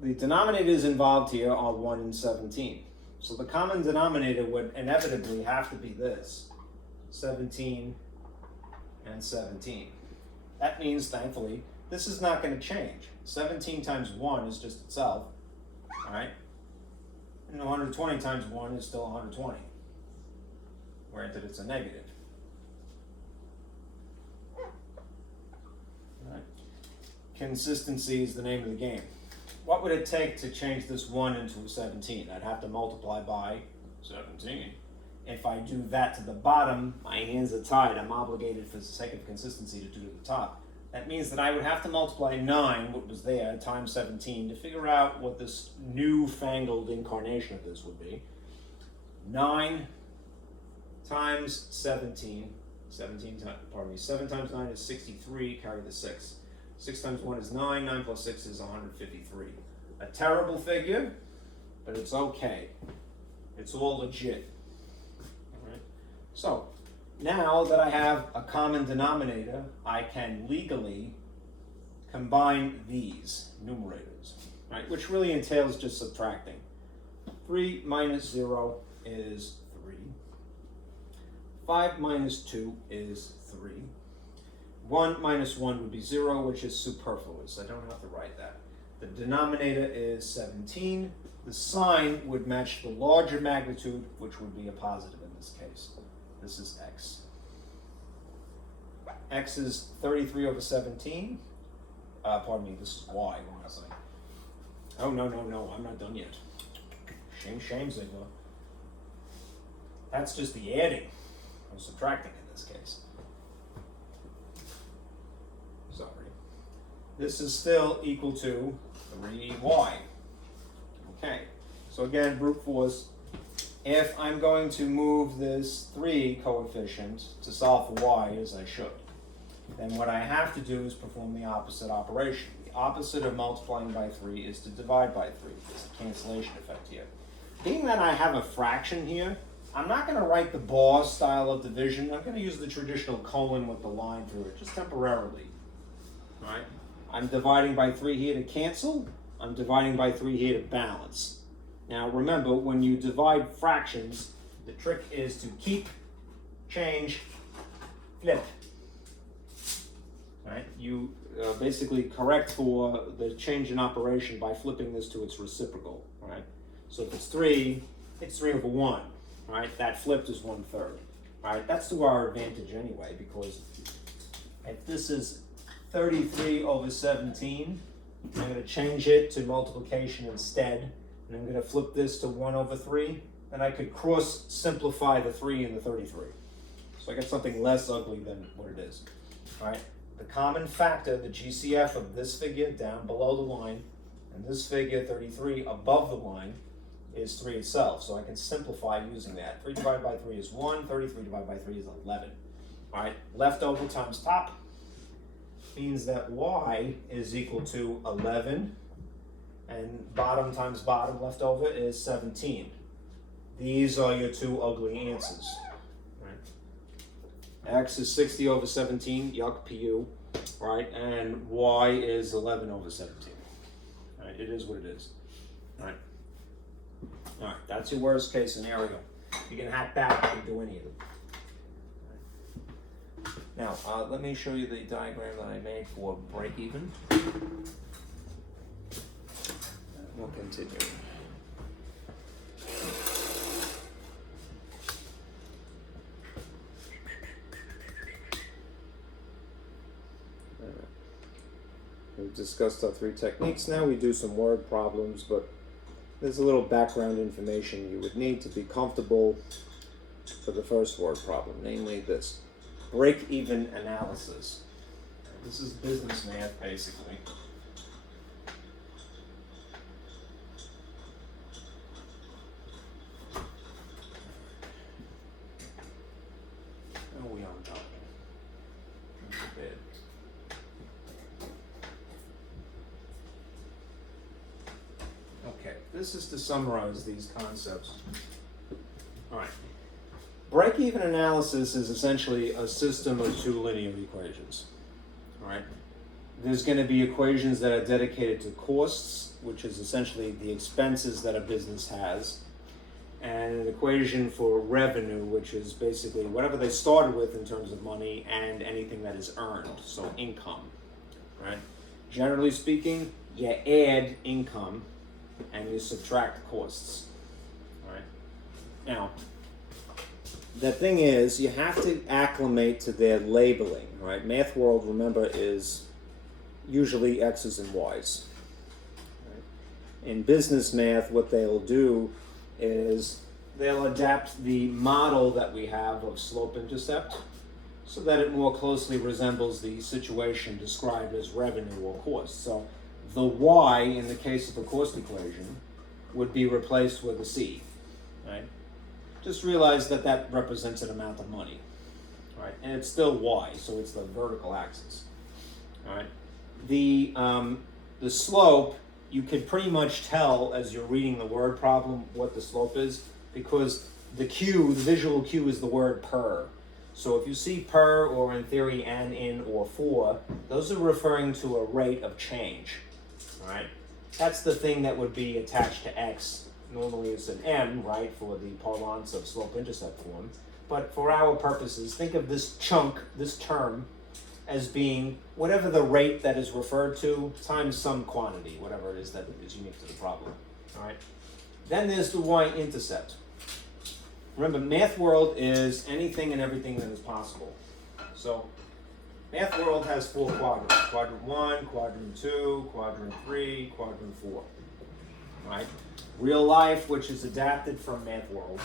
denominators involved here are 1 and 17. So the common denominator would inevitably have to be this. 17 and 17. That means, thankfully, this is not going to change. 17 times 1 is just itself, all right? And 120 times 1 is still 120. Granted, it's a negative. All right. Consistency is the name of the game. What would it take to change this 1 into a 17? I'd have to multiply by 17. If I do that to the bottom, my hands are tied. I'm obligated for the sake of consistency to do to the top. That means that I would have to multiply 9, what was there, times 17 to figure out what this newfangled incarnation of this would be. 9 times 17, 7 times 9 is 63, carry the 6. 6 times 1 is 9, 9 plus 6 is 153. A terrible figure, but it's okay. It's all legit. So, now that I have a common denominator, I can legally combine these numerators, right? Which really entails just subtracting. 3 minus 0 is 3. 5 minus 2 is 3. 1 minus 1 would be 0, which is superfluous. I don't have to write that. The denominator is 17. The sign would match the larger magnitude, which would be a positive in this case. This is x. X is 33 over 17. Pardon me, this is y, what was I? Oh, no, I'm not done yet. Shame, Ziegler. That's just the adding. I'm subtracting in this case. Sorry. This is still equal to 3y. Okay, so again, brute force. If I'm going to move this 3 coefficient to solve for y, as I should, then what I have to do is perform the opposite operation. The opposite of multiplying by 3 is to divide by 3. There's a cancellation effect here. Being that I have a fraction here, I'm not going to write the bar style of division. I'm going to use the traditional colon with the line through it, just temporarily. All right? I'm dividing by 3 here to cancel. I'm dividing by 3 here to balance. Now remember, when you divide fractions, the trick is to keep, change, flip. Right? You basically correct for the change in operation by flipping this to its reciprocal. Right? So if it's 3, it's 3 over 1. Right? That flipped is 1/3. Right? That's to our advantage anyway, because if this is 33 over 17, I'm going to change it to multiplication instead. And I'm going to flip this to 1 over 3, and I could cross simplify the 3 and the 33. So I get something less ugly than what it is. All right. The common factor, the GCF of this figure down below the line, and this figure 33 above the line, is 3 itself. So I can simplify using that. 3 divided by 3 is 1. 33 divided by 3 is 11. All right. Leftover times top means that y is equal to 11, and bottom times bottom left over is 17. These are your two ugly answers. Right? X is 60 over 17, yuck, PU, right? And y is 11 over 17. Right? It is what it is. Right? All right, that's your worst case scenario. You can hack that, you can do any of it. Now, let me show you the diagram that I made for break even. We'll continue. We've discussed our 3 techniques now. We do some word problems, but there's a little background information you would need to be comfortable for the first word problem, namely this. Break-even analysis. This is business math, basically. Oh, we on top. Okay, this is to summarize these concepts. All right. Break-even analysis is essentially a system of 2 linear equations. All right. There's going to be equations that are dedicated to costs, which is essentially the expenses that a business has, and an equation for revenue, which is basically whatever they started with in terms of money and anything that is earned, so income. Right. Generally speaking, you add income and you subtract costs. All right. Now, the thing is, you have to acclimate to their labeling, right? Math world, remember, is usually X's and Y's. Right? In business math, what they'll do is they'll adapt the model that we have of slope-intercept so that it more closely resembles the situation described as revenue or cost. So the Y, in the case of the cost equation, would be replaced with a C, right? Just realize that that represents an amount of money, right? And it's still Y, so it's the vertical axis, all right? The slope, you could pretty much tell as you're reading the word problem what the slope is, because the Q, the visual cue, is the word per. So if you see per, or in theory and, in, or for, those are referring to a rate of change, all right? That's the thing that would be attached to X. Normally it's an M, right, for the parlance of slope-intercept form. But for our purposes, think of this chunk, this term, as being whatever the rate that is referred to times some quantity, whatever it is that is unique to the problem. All right. Then there's the y-intercept. Remember, math world is anything and everything that is possible. So math world has 4 quadrants. Quadrant 1, quadrant 2, quadrant 3, quadrant 4. All right. Real life, which is adapted from math world,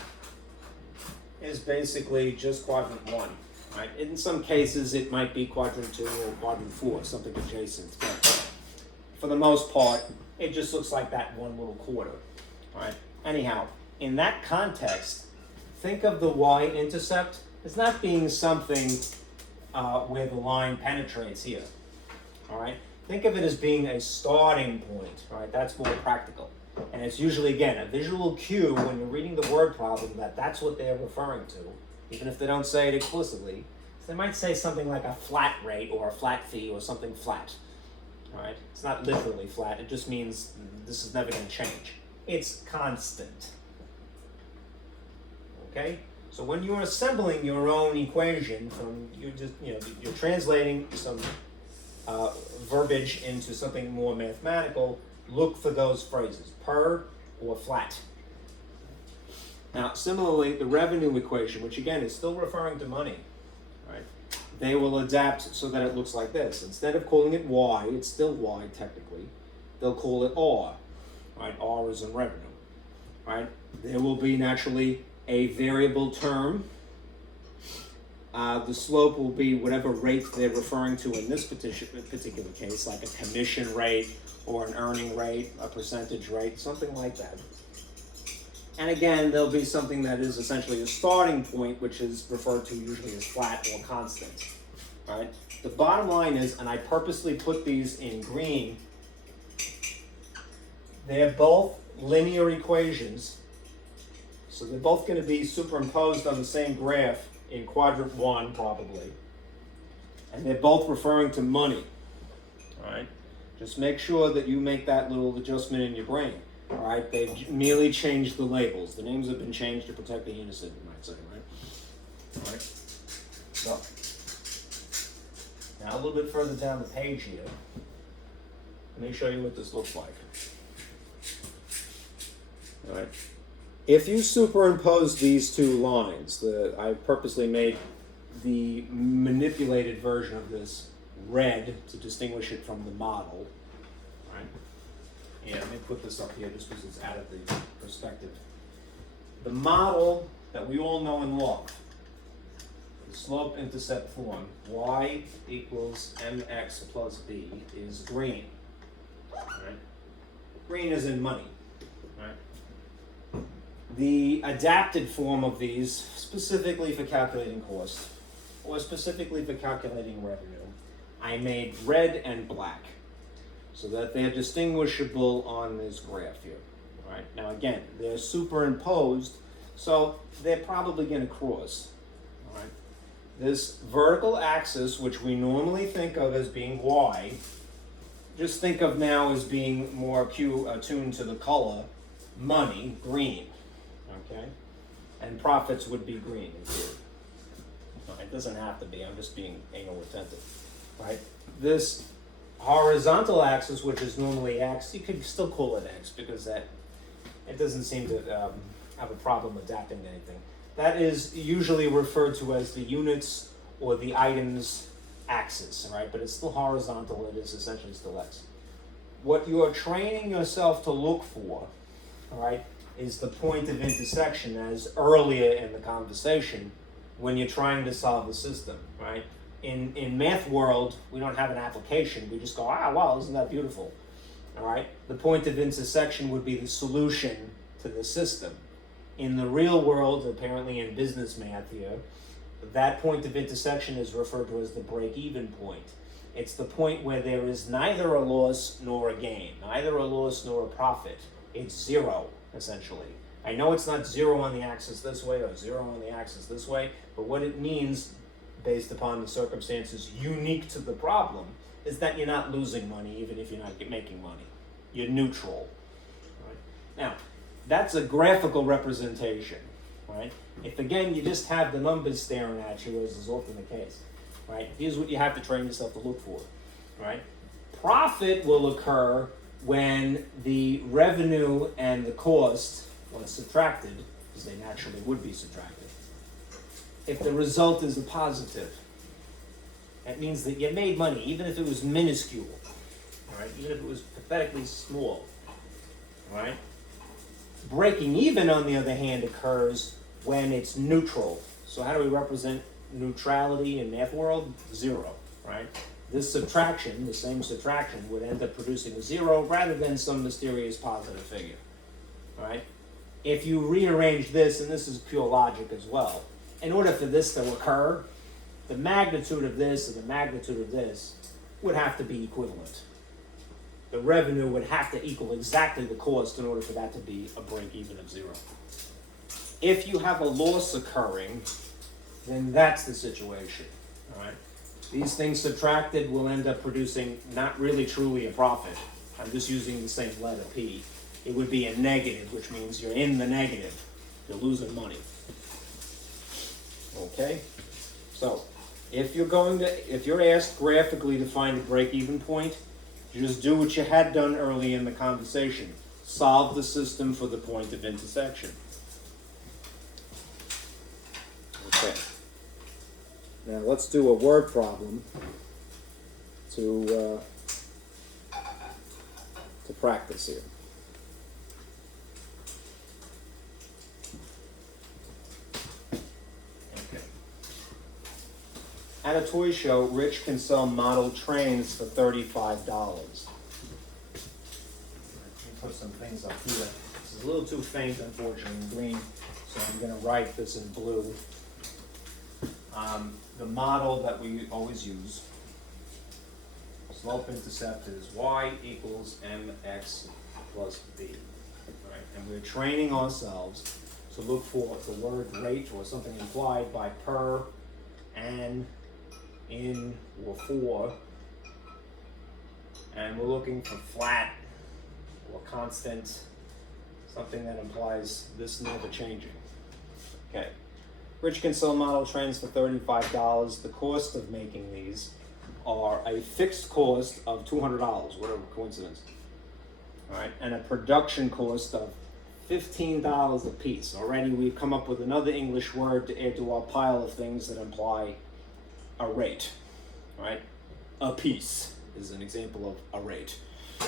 is basically just quadrant 1. Right? In some cases, it might be quadrant 2 or quadrant 4, something adjacent. But for the most part, it just looks like that one little quarter. Right? Anyhow, in that context, think of the y-intercept as not being something where the line penetrates here. All right? Think of it as being a starting point. Right? That's more practical. And it's usually, again, a visual cue when you're reading the word problem that that's what they're referring to, even if they don't say it explicitly. So they might say something like a flat rate or a flat fee or something flat. All right? It's not literally flat. It just means this is never going to change. It's constant. Okay? So when you're assembling your own equation from, you're translating some verbiage into something more mathematical, look for those phrases, per or flat. Now, similarly, the revenue equation, which again is still referring to money, right? They will adapt so that it looks like this. Instead of calling it Y, it's still Y technically, they'll call it R, right? R is in revenue, right? There will be naturally a variable term The slope will be whatever rate they're referring to in this particular case, like a commission rate or an earning rate, a percentage rate, something like that. And again, there'll be something that is essentially a starting point, which is referred to usually as flat or constant. Right? The bottom line is, and I purposely put these in green, they're both linear equations. So they're both going to be superimposed on the same graph in quadrant 1, probably. And they're both referring to money. All right? Just make sure that you make that little adjustment in your brain. All right? They've merely changed the labels. The names have been changed to protect the innocent, you might say, right? All right? So, now a little bit further down the page here. Let me show you what this looks like. All right? If you superimpose these two lines, I purposely made the manipulated version of this red to distinguish it from the model. Right? Yeah, let me put this up here just because it's out of the perspective. The model that we all know and love, the slope-intercept form, y equals mx plus b, is green. Right? Green is in money. Right? The adapted form of these, specifically for calculating cost, or specifically for calculating revenue, I made red and black, so that they're distinguishable on this graph here. All right? Now again, they're superimposed, so they're probably going to cross. All right? This vertical axis, which we normally think of as being y, just think of now as being more attuned to the color, money, green. Okay? And profits would be green in theory. No, it doesn't have to be, I'm just being anal retentive. Right? This horizontal axis, which is normally x, you could still call it x because it doesn't seem to have a problem adapting to anything. That is usually referred to as the units or the items axis, right? But it's still horizontal, it is essentially still x. What you are training yourself to look for, all right, is the point of intersection, as earlier in the conversation when you're trying to solve the system, right? In math world, we don't have an application. We just go, wow, isn't that beautiful? All right? The point of intersection would be the solution to the system. In the real world, apparently in business math here, that point of intersection is referred to as the break-even point. It's the point where there is neither a loss nor a gain, neither a loss nor a profit. It's zero, essentially. I know it's not zero on the axis this way or zero on the axis this way, but what it means, based upon the circumstances unique to the problem, is that you're not losing money even if you're not making money. You're neutral. Right? Now, that's a graphical representation. Right? If, again, you just have the numbers staring at you, as is often the case, right? Here's what you have to train yourself to look for. Right? Profit will occur when the revenue and the cost, when subtracted, because they naturally would be subtracted, if the result is a positive. That means that you made money, even if it was minuscule, all right? Even if it was pathetically small, all right? Breaking even, on the other hand, occurs when it's neutral. So how do we represent neutrality in math world? Zero, right? This subtraction, the same subtraction, would end up producing a zero rather than some mysterious positive figure, all right? If you rearrange this, and this is pure logic as well, in order for this to occur, the magnitude of this and the magnitude of this would have to be equivalent. The revenue would have to equal exactly the cost in order for that to be a break-even of zero. If you have a loss occurring, then that's the situation, all right? These things subtracted will end up producing not really truly a profit. I'm just using the same letter P. It would be a negative, which means you're in the negative. You're losing money. Okay? So, if you're asked graphically to find a break-even point, you just do what you had done early in the conversation. Solve the system for the point of intersection. Okay. Now let's do a word problem to practice here. At a toy show, Rich can sell model trains for $35. Let me put some things up here. This is a little too faint, unfortunately, in green, so I'm going to write this in blue. The model that we always use, slope-intercept, is y equals mx plus b. Right? And we're training ourselves to look for the word rate or something implied by per, and, in, or for. And we're looking for flat or constant, something that implies this never changing. Okay. Rich can sell model trains for $35. The cost of making these are a fixed cost of $200, whatever coincidence. All right, and a production cost of $15 a piece. Already we've come up with another English word to add to our pile of things that imply a rate. All right, a piece is an example of a rate. All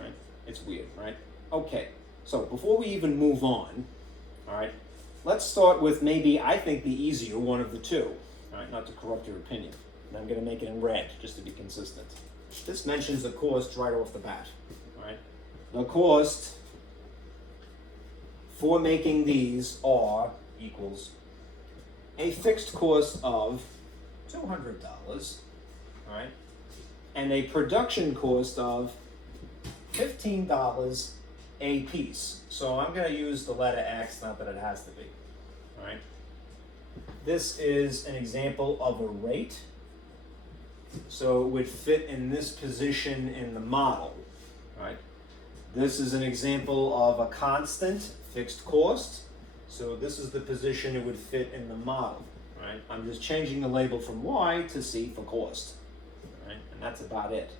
right, it's weird, right? Okay, so before we even move on, all right, let's start with maybe, I think, the easier one of the two. All right, not to corrupt your opinion. And I'm going to make it in red, just to be consistent. This mentions the cost right off the bat. All right, the cost for making these are equals a fixed cost of $200, all right, and a production cost of $15 a piece. So I'm going to use the letter X, not that it has to be. All right. This is an example of a rate. So it would fit in this position in the model. All right. This is an example of a constant fixed cost. So this is the position it would fit in the model. All right. I'm just changing the label from Y to C for cost. All right. And that's about it.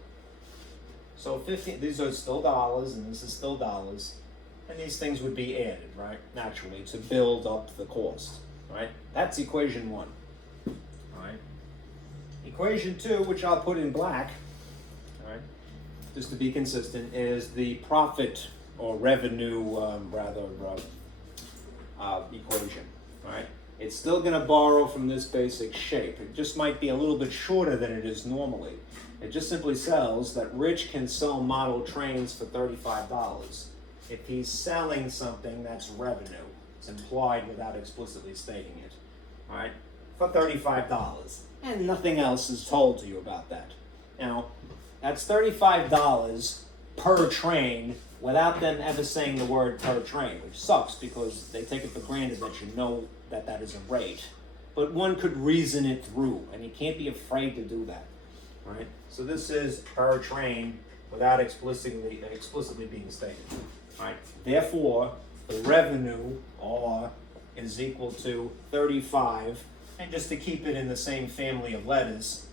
So 15, these are still dollars, and this is still dollars. And these things would be added, right, naturally, to build up the cost, right? That's equation 1, all right? Equation 2, which I'll put in black, all right, just to be consistent, is the profit or revenue, equation, all right? It's still going to borrow from this basic shape. It just might be a little bit shorter than it is normally. It just simply says that Rich can sell model trains for $35. If he's selling something, that's revenue. It's implied without explicitly stating it. All right? For $35. And nothing else is told to you about that. Now, that's $35 per train without them ever saying the word per train, which sucks because they take it for granted that you know that that is a rate. But one could reason it through, and you can't be afraid to do that. All right? So this is per train without explicitly being stated. All right. Therefore, the revenue R is equal to 35, and just to keep it in the same family of letters,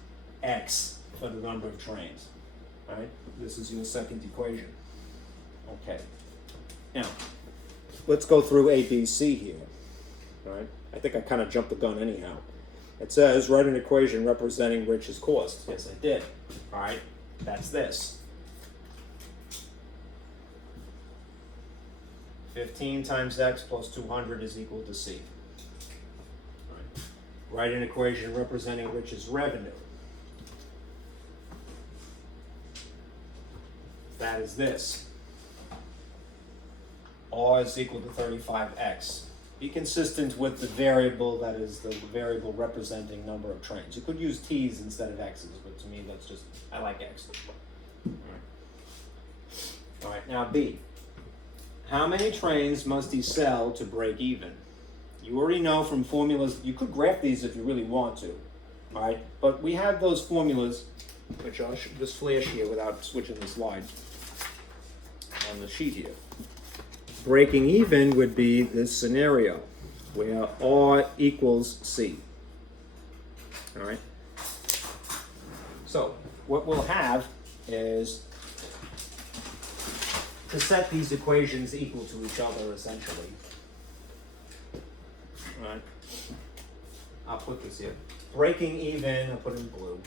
X for the number of trains. All right. This is your second equation. Okay. Now, let's go through A, B, C here. All right. I think I kind of jumped the gun anyhow. It says write an equation representing Rich's cost. Yes, I did. All right. That's this. 15 times X plus 200 is equal to C. All right. Write an equation representing Rich's revenue. That is this. R is equal to 35X. Be consistent with the variable that is the variable representing number of trains. You could use T's instead of X's, but to me that's just, I like X. All right, now B. How many trains must he sell to break even? You already know from formulas, you could graph these if you really want to, all right? But we have those formulas, which I'll just flash here without switching the slide on the sheet here. Breaking even would be this scenario where R equals C, all right? So what we'll have is to set these equations equal to each other, essentially. All right. I'll put this here. Breaking even, I'll put it in blue.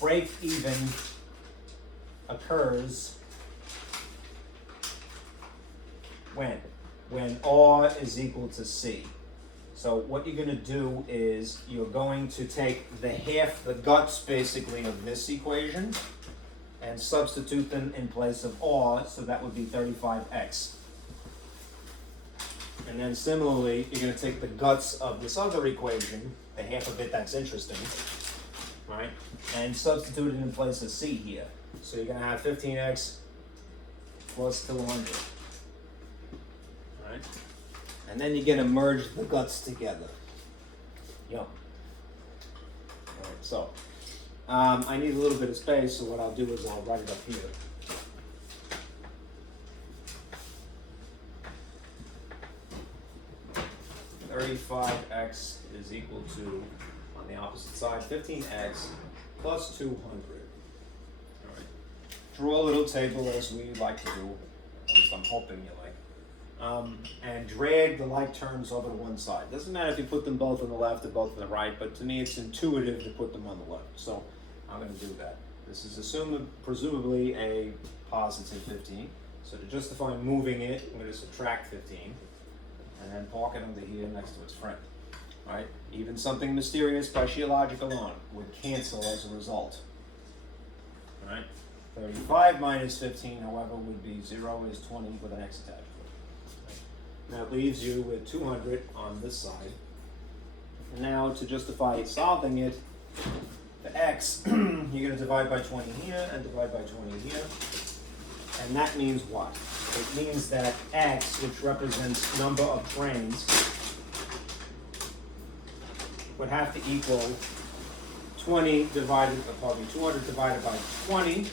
Break even occurs when R is equal to C. So what you're going to do is you're going to take the guts basically of this equation and substitute them in place of r, so that would be 35x. And then similarly, you're going to take the guts of this other equation, the half of it that's interesting, right, and substitute it in place of c here. So you're going to have 15x plus 200. Right? And then you're going to merge the guts together. Yep. All right, so I need a little bit of space, so what I'll do is I'll write it up here. $35x is equal to, on the opposite side, 15x plus 200. All right. Draw a little table as we like to do, at least I'm hoping you like, and drag the like terms over to one side. Doesn't matter if you put them both on the left or both on the right, but to me it's intuitive to put them on the left. So I'm going to do that. This is presumably a positive 15. So to justify moving it, I'm going to subtract 15. And then park it under here next to its friend. Right? Even something mysterious by sheer logic alone would cancel as a result. Right? 35 minus 15, however, would be 0 is 20 with an x attached to it. That leaves you with 200 on this side. And now to justify solving it, the x, you're going to divide by 20 here and divide by 20 here. And that means what? It means that x, which represents number of trains, would have to equal 200 divided by 20,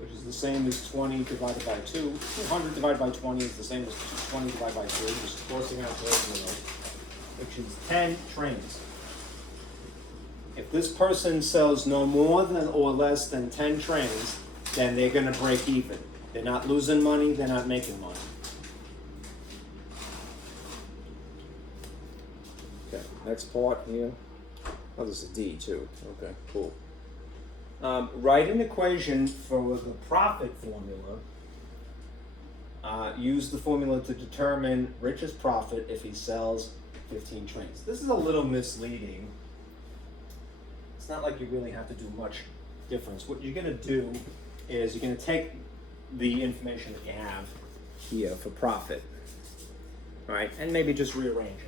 which is the same as 20 divided by 2. 200 divided by 20 is the same as 20 divided by 3, just crossing out those zeros, which is 10 trains. If this person sells no more than or less than 10 trains, then they're going to break even. They're not losing money, they're not making money. Okay, next part here. Oh, this is D too. Okay, cool. Write an equation for the profit formula. Use the formula to determine Rich's profit if he sells 15 trains. This is a little misleading. It's not like you really have to do much difference. What you're going to do is you're going to take the information that you have here for profit, right, and maybe just rearrange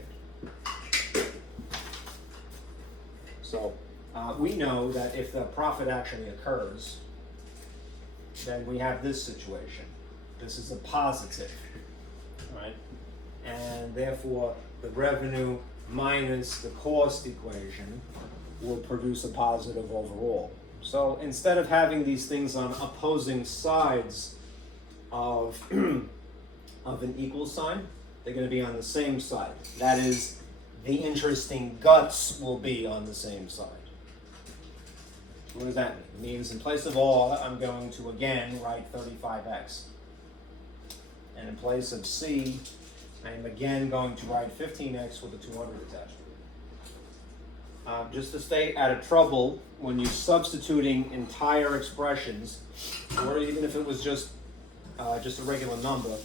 it. So we know that if the profit actually occurs, then we have this situation. This is a positive, right? And therefore, the revenue minus the cost equation will produce a positive overall. So instead of having these things on opposing sides of an equal sign, they're going to be on the same side. That is, the interesting guts will be on the same side. What does that mean? It means in place of R, I'm going to again write 35x. And in place of C, I'm again going to write 15x with a 200 attached to it. Just to stay out of trouble, when you're substituting entire expressions, or even if it was just a regular number,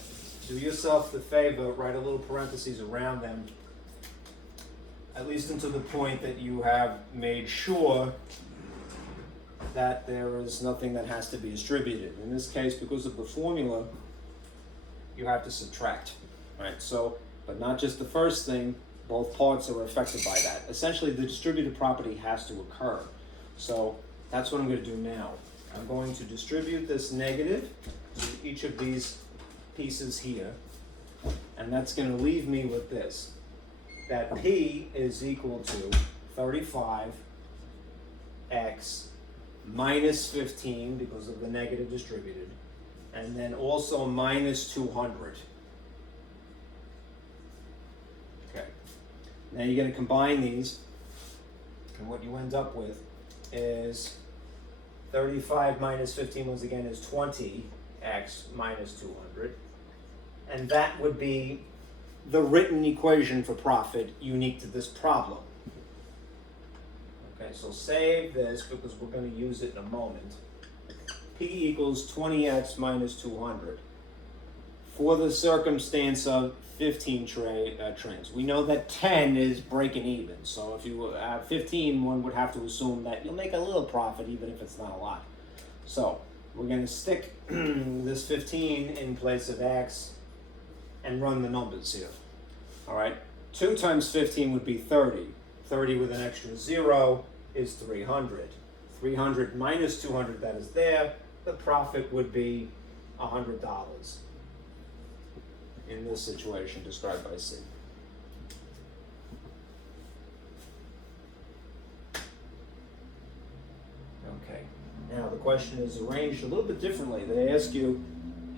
do yourself the favor, write a little parentheses around them, at least until the point that you have made sure that there is nothing that has to be distributed. In this case, because of the formula, you have to subtract, right? So, but not just the first thing, both parts are affected by that. Essentially, the distributive property has to occur. So that's what I'm going to do now. I'm going to distribute this negative to each of these pieces here, and that's going to leave me with this, that P is equal to 35x minus 15 because of the negative distributed, and then also minus 200. Okay. Now you're going to combine these, and what you end up with is 35 minus 15 once again is 20x minus 200, and that would be the written equation for profit unique to this problem. Okay, so save this because we're going to use it in a moment. P equals 20x minus 200. for the circumstance of 15 trains. We know that 10 is breaking even. So if you have 15, one would have to assume that you'll make a little profit even if it's not a lot. So we're going to stick this 15 in place of x and run the numbers here. All right, 2 times 15 would be 30. 30 with an extra 0 is 300. 300 minus 200 that is there, the profit would be $100 in this situation described by C. Okay, now the question is arranged a little bit differently. They ask you,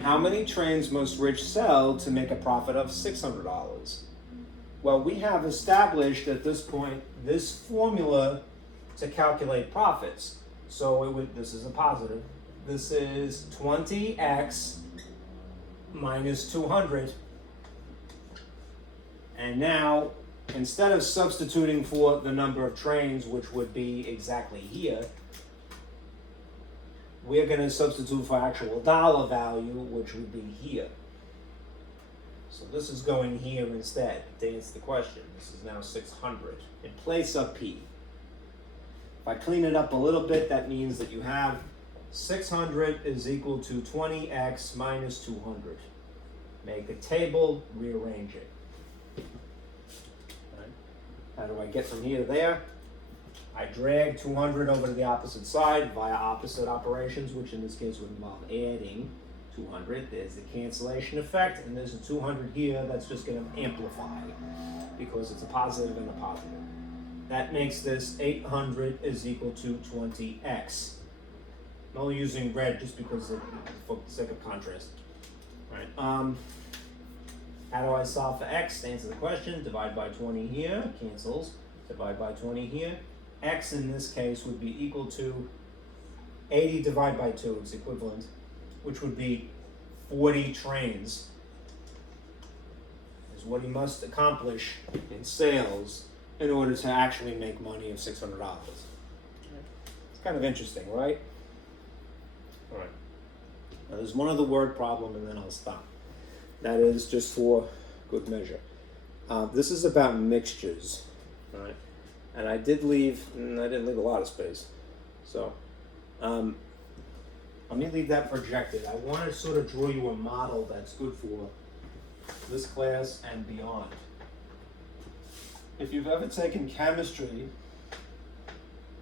how many trains must Rich sell to make a profit of $600? Well, we have established at this point this formula to calculate profits. So this is a positive. This is 20x minus 200. And now, instead of substituting for the number of trains, which would be exactly here, we're going to substitute for actual dollar value, which would be here. So this is going here instead to answer the question. This is now 600 in place of P. If I clean it up a little bit, that means that you have 600 is equal to 20x minus 200. Make a table, rearrange it. Right. How do I get from here to there? I drag 200 over to the opposite side via opposite operations, which in this case would involve adding 200. There's the cancellation effect, and there's a 200 here that's just going to amplify because it's a positive and a positive. That makes this 800 is equal to 20x. I'm only using red just because for the sake of contrast. All right. How do I solve for x? To answer the question, divide by 20 here, cancels. Divide by 20 here. X in this case would be equal to 80 divided by 2, it's equivalent, which would be 40 trains, is what he must accomplish in sales in order to actually make money of $600. It's kind of interesting, right? All right. Now there's one other word problem and then I'll stop. That is just for good measure. This is about mixtures, all right? And I didn't leave a lot of space. So let me leave that projected. I want to sort of draw you a model that's good for this class and beyond. If you've ever taken chemistry,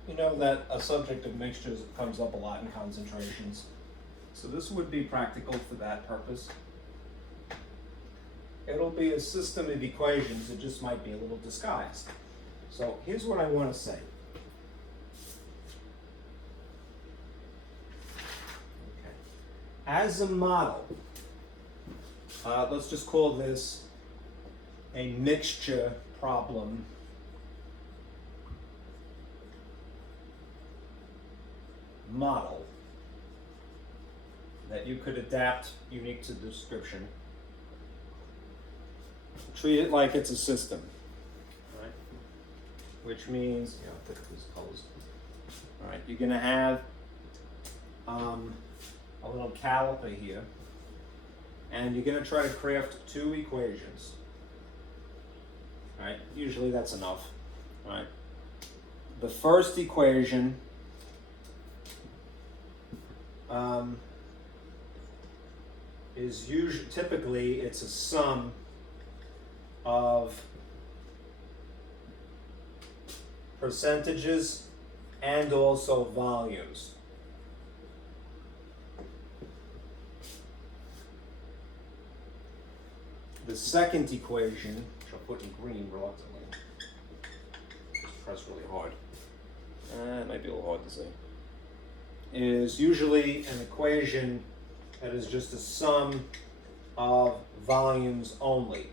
you know that a subject of mixtures comes up a lot in concentrations. So this would be practical for that purpose. It'll be a system of equations, it just might be a little disguised. So here's what I want to say. Okay. As a model, let's just call this a mixture problem model that you could adapt unique to the description. Treat it like it's a system, right? Which means, I'll put these colors. All right, you're gonna have a little caliper here, and you're gonna try to craft 2 equations. All right, usually that's enough. All right. The first equation is typically it's a sum of percentages and also volumes. The second equation, which I'll put in green reluctantly, just press really hard. It might be a little hard to see. Is usually an equation that is just a sum of volumes only.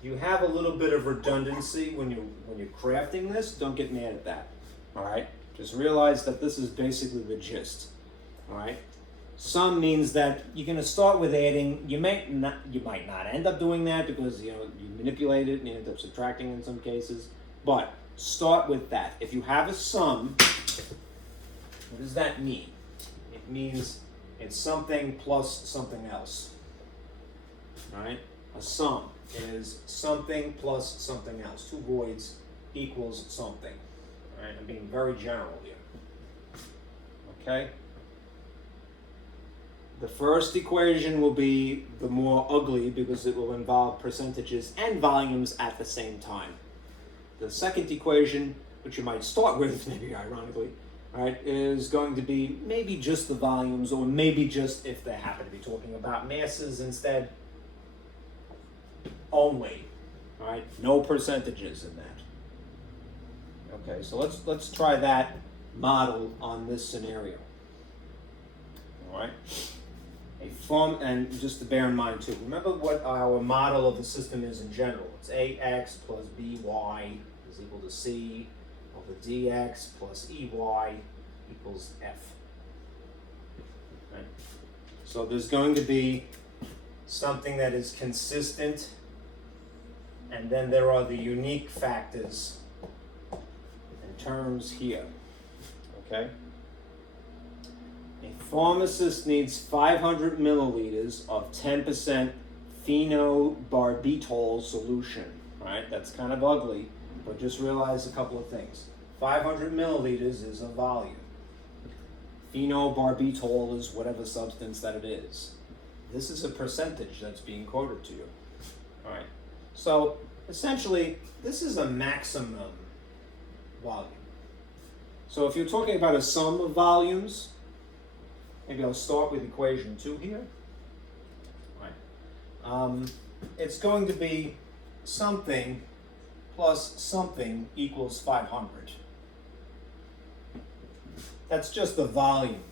You have a little bit of redundancy when you're crafting this. Don't get mad at that. All right. Just realize that this is basically the gist. All right. Sum means that you're going to start with adding. You might not end up doing that because you manipulate it and you end up subtracting in some cases. But start with that. If you have a sum, what does that mean? It means It's something plus something else. Right? A sum is something plus something else. Two voids equals something. Right? I'm being very general here. Okay? The first equation will be the more ugly because it will involve percentages and volumes at the same time. The second equation, which you might start with, maybe ironically, right, is going to be maybe just the volumes, or maybe just, if they happen to be talking about masses instead, only. Right? No percentages in that. Okay, so let's try that model on this scenario. All right. And just to bear in mind too, remember what our model of the system is in general. It's ax plus by is equal to c over dx plus ey equals f. Right? So there's going to be something that is consistent, and then there are the unique factors and terms here. Okay? A pharmacist needs 500 milliliters of 10% phenobarbital solution. Right? That's kind of ugly, but just realize a couple of things. 500 milliliters is a volume. Phenobarbital is whatever substance that it is. This is a percentage that's being quoted to you. All right. So essentially, this is a maximum volume. So if you're talking about a sum of volumes, maybe I'll start with equation 2 here. Right. It's going to be something plus something equals 500. That's just the volume.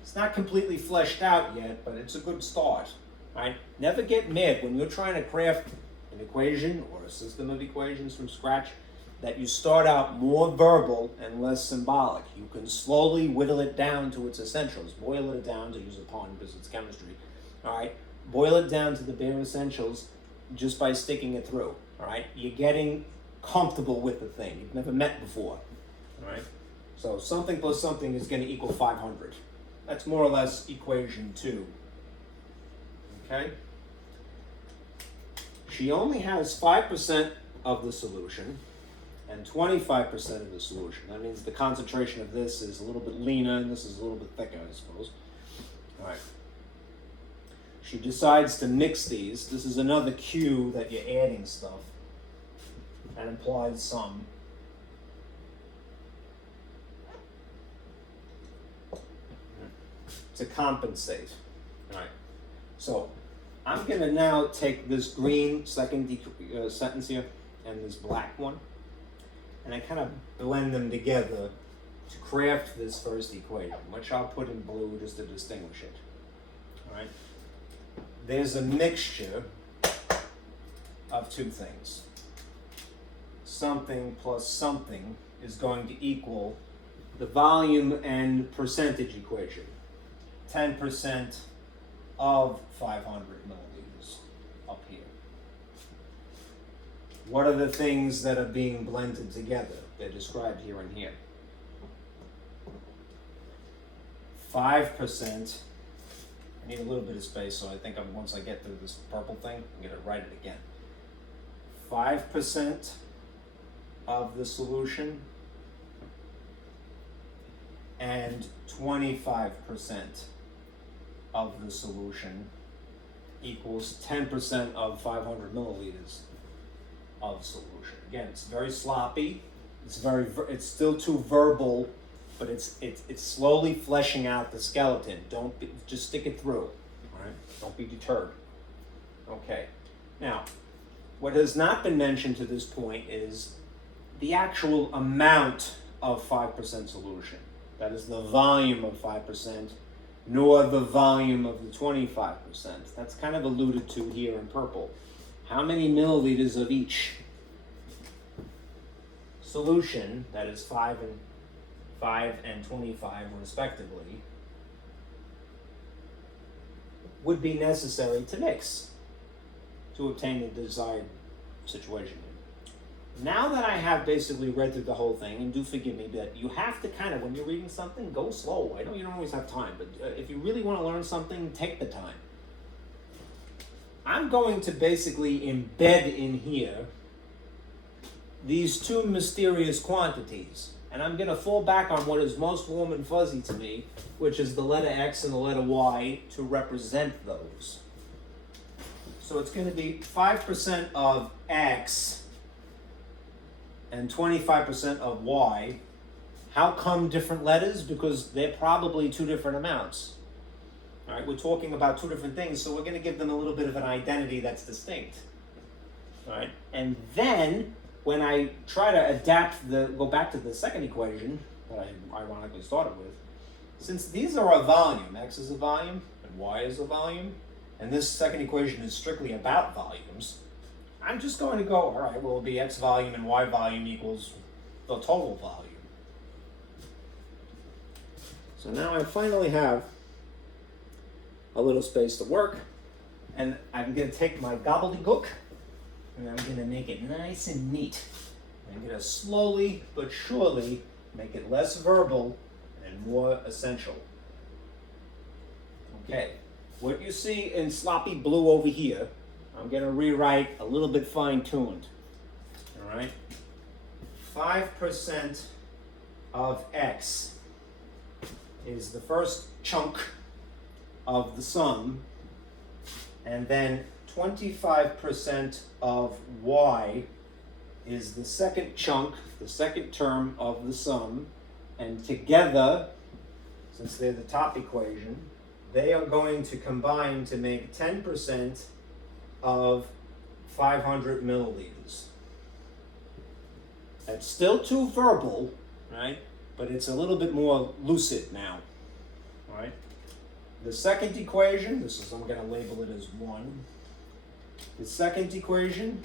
It's not completely fleshed out yet, but it's a good start. Right? Never get mad when you're trying to craft an equation or a system of equations from scratch that you start out more verbal and less symbolic. You can slowly whittle it down to its essentials. Boil it down, to use a pun because it's chemistry. All right? Boil it down to the bare essentials just by sticking it through. All right? You're getting comfortable with the thing you've never met before. All right? So something plus something is going to equal 500. That's more or less equation 2. Okay? She only has 5% of the solution and 25% of the solution. That means the concentration of this is a little bit leaner and this is a little bit thicker, I suppose. All right. She decides to mix these. This is another cue that you're adding stuff. That implies some. To compensate. All right. So I'm going to now take this green second sentence here and this black one, and I kind of blend them together to craft this first equation, which I'll put in blue just to distinguish it. All right. There's a mixture of two things. Something plus something is going to equal the volume and percentage equation. 10% of 500 milliliters up here. What are the things that are being blended together? They're described here and here. 5%, I need a little bit of space, so I think once I get through this purple thing, I'm going to write it again. 5% of the solution and 25% of the solution equals 10% of 500 milliliters of solution. Again, it's very sloppy. It's still too verbal, but it's slowly fleshing out the skeleton. Just stick it through. All right? Don't be deterred. Okay. Now, what has not been mentioned to this point is the actual amount of 5% solution. That is the volume of 5%. Nor the volume of the 25%. That's kind of alluded to here in purple. How many milliliters of each solution, that is 5 and 25 respectively, would be necessary to mix to obtain the desired situation? now that I have basically read through the whole thing, and do forgive me that you have to kind of, when you're reading something, go slow. I know you don't always have time, but if you really want to learn something, take the time. I'm going to basically embed in here these two mysterious quantities. And I'm going to fall back on what is most warm and fuzzy to me, which is the letter X and the letter Y, to represent those. So it's going to be 5% of X and 25% of Y. How come different letters? Because they're probably two different amounts. All right, we're talking about two different things, so we're going to give them a little bit of an identity that's distinct. All right, and then when I try to go back to the second equation that I ironically started with, since these are a volume, X is a volume and Y is a volume, and this second equation is strictly about volumes, I'm just going to go, all right, well, it'll be X volume and Y volume equals the total volume. So now I finally have a little space to work, and I'm going to take my gobbledygook, and I'm going to make it nice and neat. I'm going to slowly but surely make it less verbal and more essential. Okay, what you see in sloppy blue over here, I'm going to rewrite a little bit fine-tuned. All right? 5% of X is the first chunk of the sum, and then 25% of Y is the second chunk, the second term of the sum, and together, since they're the top equation, they are going to combine to make 10% of 500 milliliters. That's still too verbal, right? But it's a little bit more lucid now, all right? The second equation, I'm going to label it as 1. The second equation,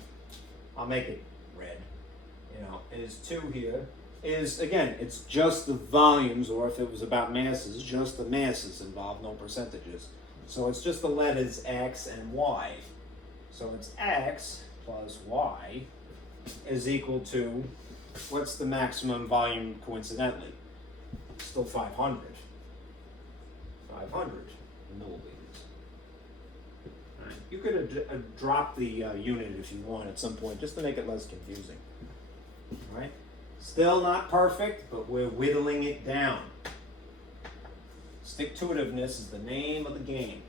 I'll make it red, is 2 here, is, again, it's just the volumes, or if it was about masses, just the masses involved, no percentages. So it's just the letters X and Y. So it's X plus Y is equal to, what's the maximum volume coincidentally? Still 500. 500 milliliters. All right. You could drop the unit if you want at some point, just to make it less confusing. All right? Still not perfect, but we're whittling it down. Stick-to-itiveness is the name of the game.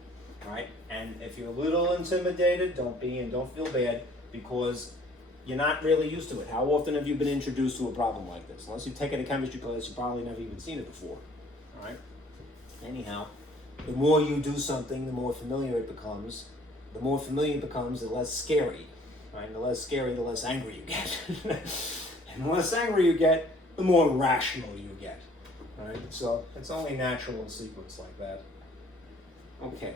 All right? And if you're a little intimidated, don't be, and don't feel bad, because you're not really used to it. How often have you been introduced to a problem like this? Unless you've taken a chemistry class, you've probably never even seen it before. All right? Anyhow, the more you do something, the more familiar it becomes. The more familiar it becomes, the less scary. Right? And the less scary, the less angry you get. And the less angry you get, the more rational you get. All right? So it's only natural in sequence like that. Okay.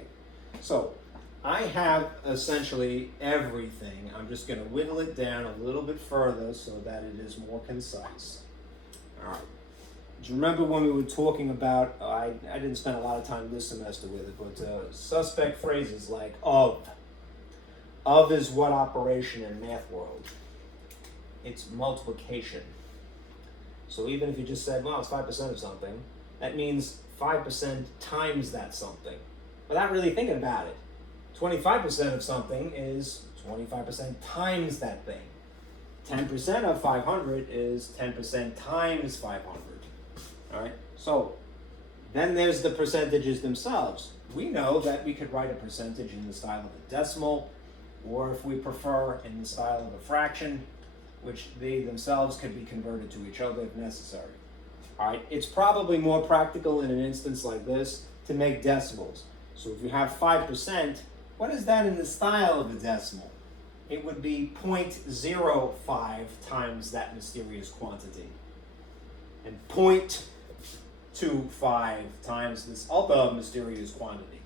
So I have essentially everything. I'm just going to whittle it down a little bit further so that it is more concise. All right. Do you remember when we were talking about, I didn't spend a lot of time this semester with it, but suspect phrases like of. Of is what operation in math world? It's multiplication. So even if you just said, well, it's 5% of something, that means 5% times that something. Without really thinking about it. 25% of something is 25% times that thing. 10% of 500 is 10% times 500. All right, so then there's the percentages themselves. We know that we could write a percentage in the style of a decimal, or if we prefer, in the style of a fraction, which they themselves could be converted to each other if necessary. All right, it's probably more practical in an instance like this to make decimals. So if you have 5%, what is that in the style of a decimal? It would be 0.05 times that mysterious quantity. And 0.25 times this other mysterious quantity.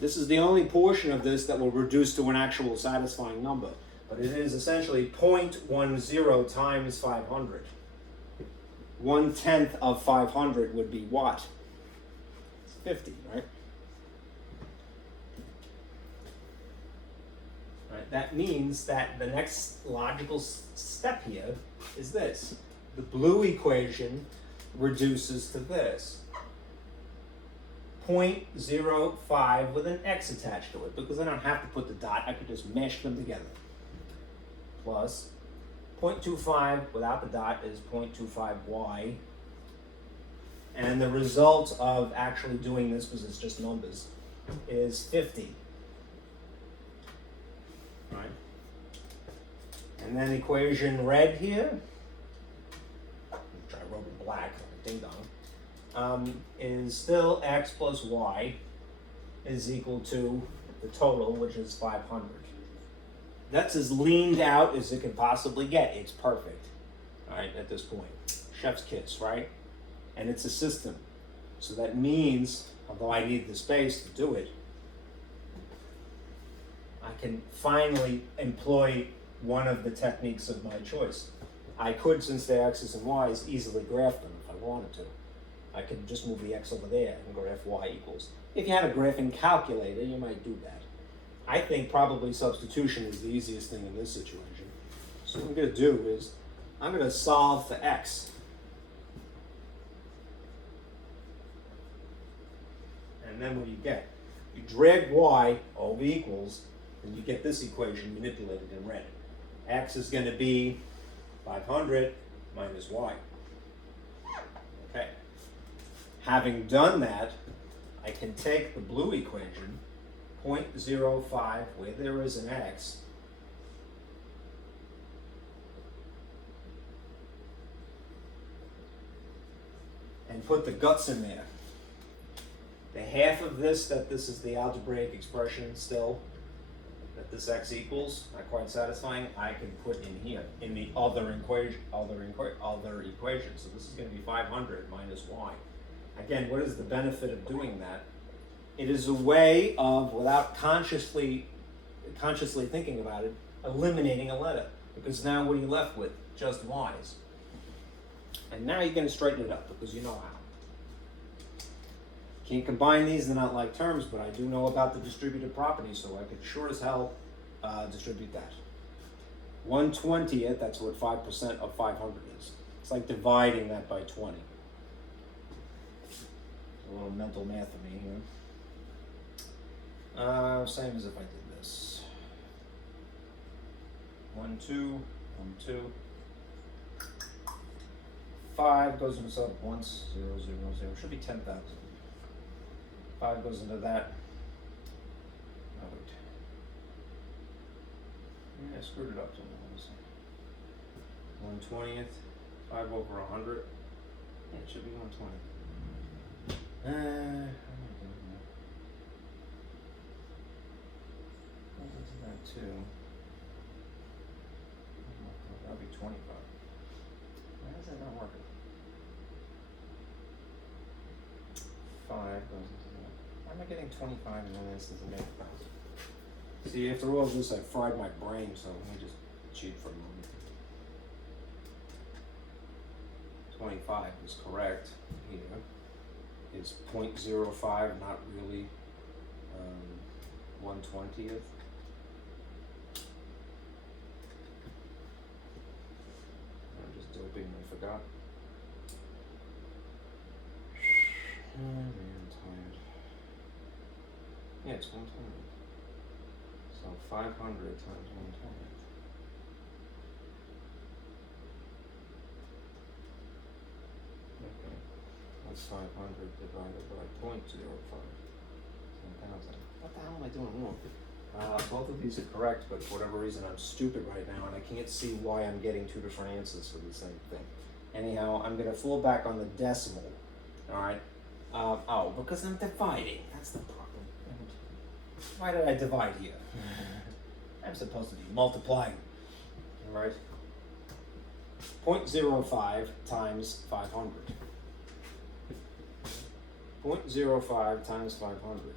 This is the only portion of this that will reduce to an actual satisfying number. But it is essentially 0.10 times 500. 1/10 of 500 would be what? It's 50, right? That means that the next logical step here is this. The blue equation reduces to this. 0.05 with an x attached to it, because I don't have to put the dot, I could just mash them together. Plus 0.25 without the dot is 0.25y. And the result of actually doing this, because it's just numbers, is 50. Right? And then equation red here, which I wrote in black, like a ding dong, is still x plus y is equal to the total, which is 500. That's as leaned out as it can possibly get. It's perfect, all right, at this point. Chef's kiss, right? And it's a system. So that means, although I need the space to do it, I can finally employ one of the techniques of my choice. I could, since they're x's and y's, easily graph them if I wanted to. I could just move the x over there and graph y equals. If you had a graphing calculator, you might do that. I think probably substitution is the easiest thing in this situation. So what I'm going to do is, I'm going to solve for x. And then what do you get? You drag y over equals, and you get this equation manipulated in red. X is going to be 500 minus y. Okay. Having done that, I can take the blue equation, 0.05, where there is an x, and put the guts in there. The half of this, that this is the algebraic expression still, that this x equals, not quite satisfying, I can put in here, in the other equation. So this is going to be 500 minus y. Again, what is the benefit of doing that? It is a way of, without consciously thinking about it, eliminating a letter. Because now what are you left with? Just y's. And now you're going to straighten it up, because you know how. Can't combine these, they're not like terms, but I do know about the distributive property, so I could sure as hell distribute that. 1/20th, that's what 5% of 500 is. It's like dividing that by 20. A little mental math of me here. Same as if I did this. 1, 2, 1, 2. 5 goes into sub once, 0, 0, 0. Should be 10,000. 5 goes into that. Oh, wait. Yeah, I screwed it up somewhere. 1/20th. 5 over 100. Yeah, it should be 120. How am I doing that? What is that too? That'll be 25. Why is that not working? 5 goes into that. Why am I getting 25 in one instance and make it 1,000? See, after all of this, I fried my brain, so let me just cheat for a moment. 25 is correct here. Is 0.05 not really 1/20th? I'm just doping, I forgot. Oh man, I'm tired. Yeah, it's 1/20th. So 500 times 1/20th. Okay. What's 500 divided by 0.05? 10,000. What the hell am I doing wrong? Both of these are correct, but for whatever reason I'm stupid right now and I can't see why I'm getting two different answers for the same thing. Anyhow, I'm going to fall back on the decimal. Alright? Oh, because I'm dividing. That's the problem. Why did I divide here? I'm supposed to be multiplying. Alright? 0.05 times 500. 0.05 times 500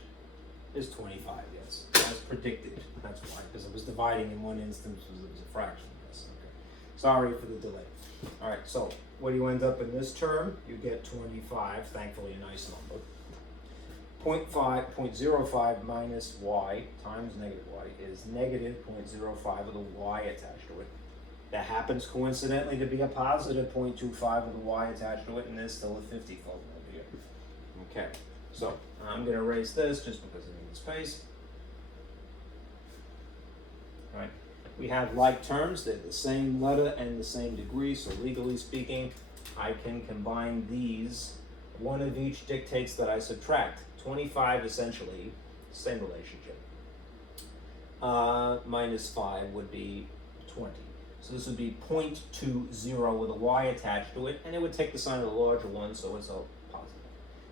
is 25, yes. As predicted. That's why, because it was dividing in one instance, because it was a fraction. Yes, okay. Sorry for the delay. Alright, so what do you end up in this term? You get 25, thankfully a nice number. 0.05 minus y times negative y is negative 0.05 with a y attached to it. That happens coincidentally to be a positive 0.25 with a y attached to it, and there's still a 50 floating over here. Okay, so I'm going to erase this just because I need space. All right, we have like terms, they're the same letter and the same degree, so legally speaking, I can combine these. One of each dictates that I subtract. 25 essentially, same relationship. Minus 5 would be 20. So this would be 0.20 with a y attached to it, and it would take the sign of the larger one, so it's all positive.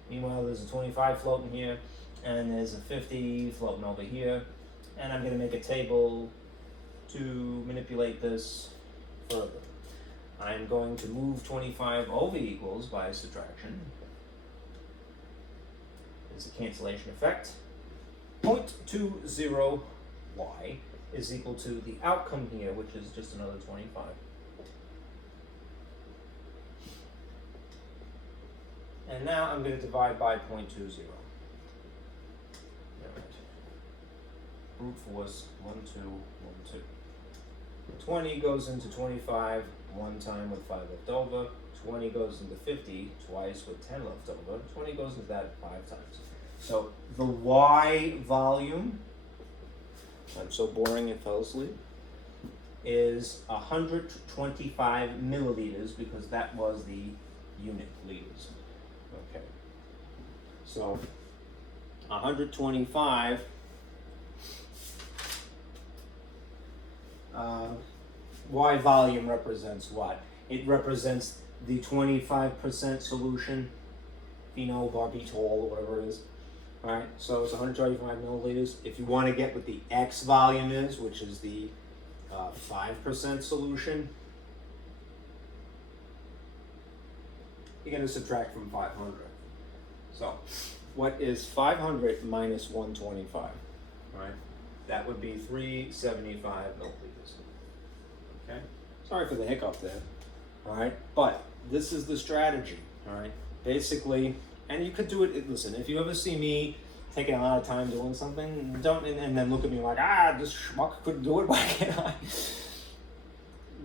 Meanwhile, there's a 25 floating here, and there's a 50 floating over here, and I'm going to make a table to manipulate this further. I'm going to move 25 over equals by subtraction. There's a cancellation effect. 0.20 y is equal to the outcome here, which is just another 25. And now I'm going to divide by 0.20. Right. Brute force, 1, 2, 1, 2. 20 goes into 25 one time with 5 left over. 20 goes into 50 twice with 10 left over. 20 goes into that 5 times. So the y volume, I'm so boring it fell asleep, is 125 milliliters because that was the unit liters. Okay. So 125 y volume represents what? It represents the 25% solution, phenobarbital or whatever it is. All right, so it's 125 milliliters. If you want to get what the X volume is, which is the 5% solution, you're going to subtract from 500. So what is 500 minus 125? All right, that would be 375 milliliters. Okay, sorry for the hiccup there. All right, but this is the strategy. All right, basically, and you could do it. Listen, if you ever see me taking a lot of time doing something, don't and then look at me like, this schmuck couldn't do it. Why can't I?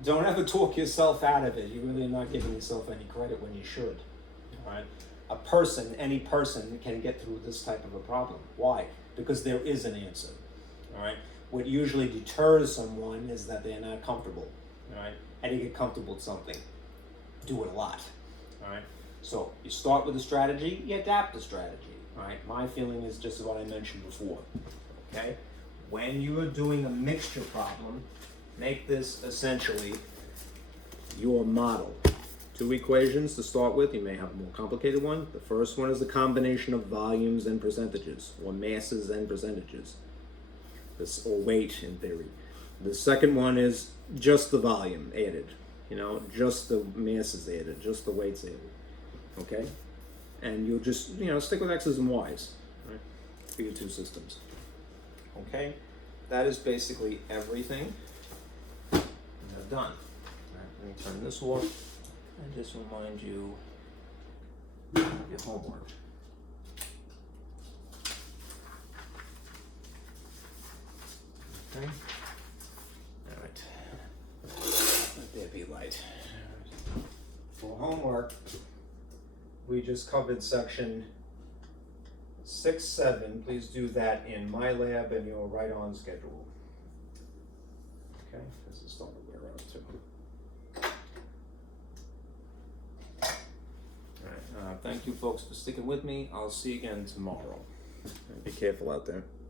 Don't ever talk yourself out of it. You're really not giving yourself any credit when you should. All right, any person can get through this type of a problem. Why? Because there is an answer. All right. What usually deters someone is that they're not comfortable. All right. How do you get comfortable with something? Do it a lot. All right. So you start with a strategy, you adapt the strategy. All right. My feeling is just what I mentioned before. Okay. When you are doing a mixture problem, make this essentially your model. 2 equations to start with. You may have a more complicated one. The first one is the combination of volumes and percentages, or masses and percentages, or weight in theory. The second one is just the volume added, just the masses added, just the weights added. Okay, and you'll just stick with X's and Y's, right, for your 2 systems. Okay, that is basically everything. And they're done. All right, let me turn this off and just remind you of your homework. Okay. All right. Let there be light. For homework, we just covered section 6, 7. Please do that in my lab and your right-on schedule. Okay, this is starting to wear out too. All right. Thank you, folks, for sticking with me. I'll see you again tomorrow. Be careful out there.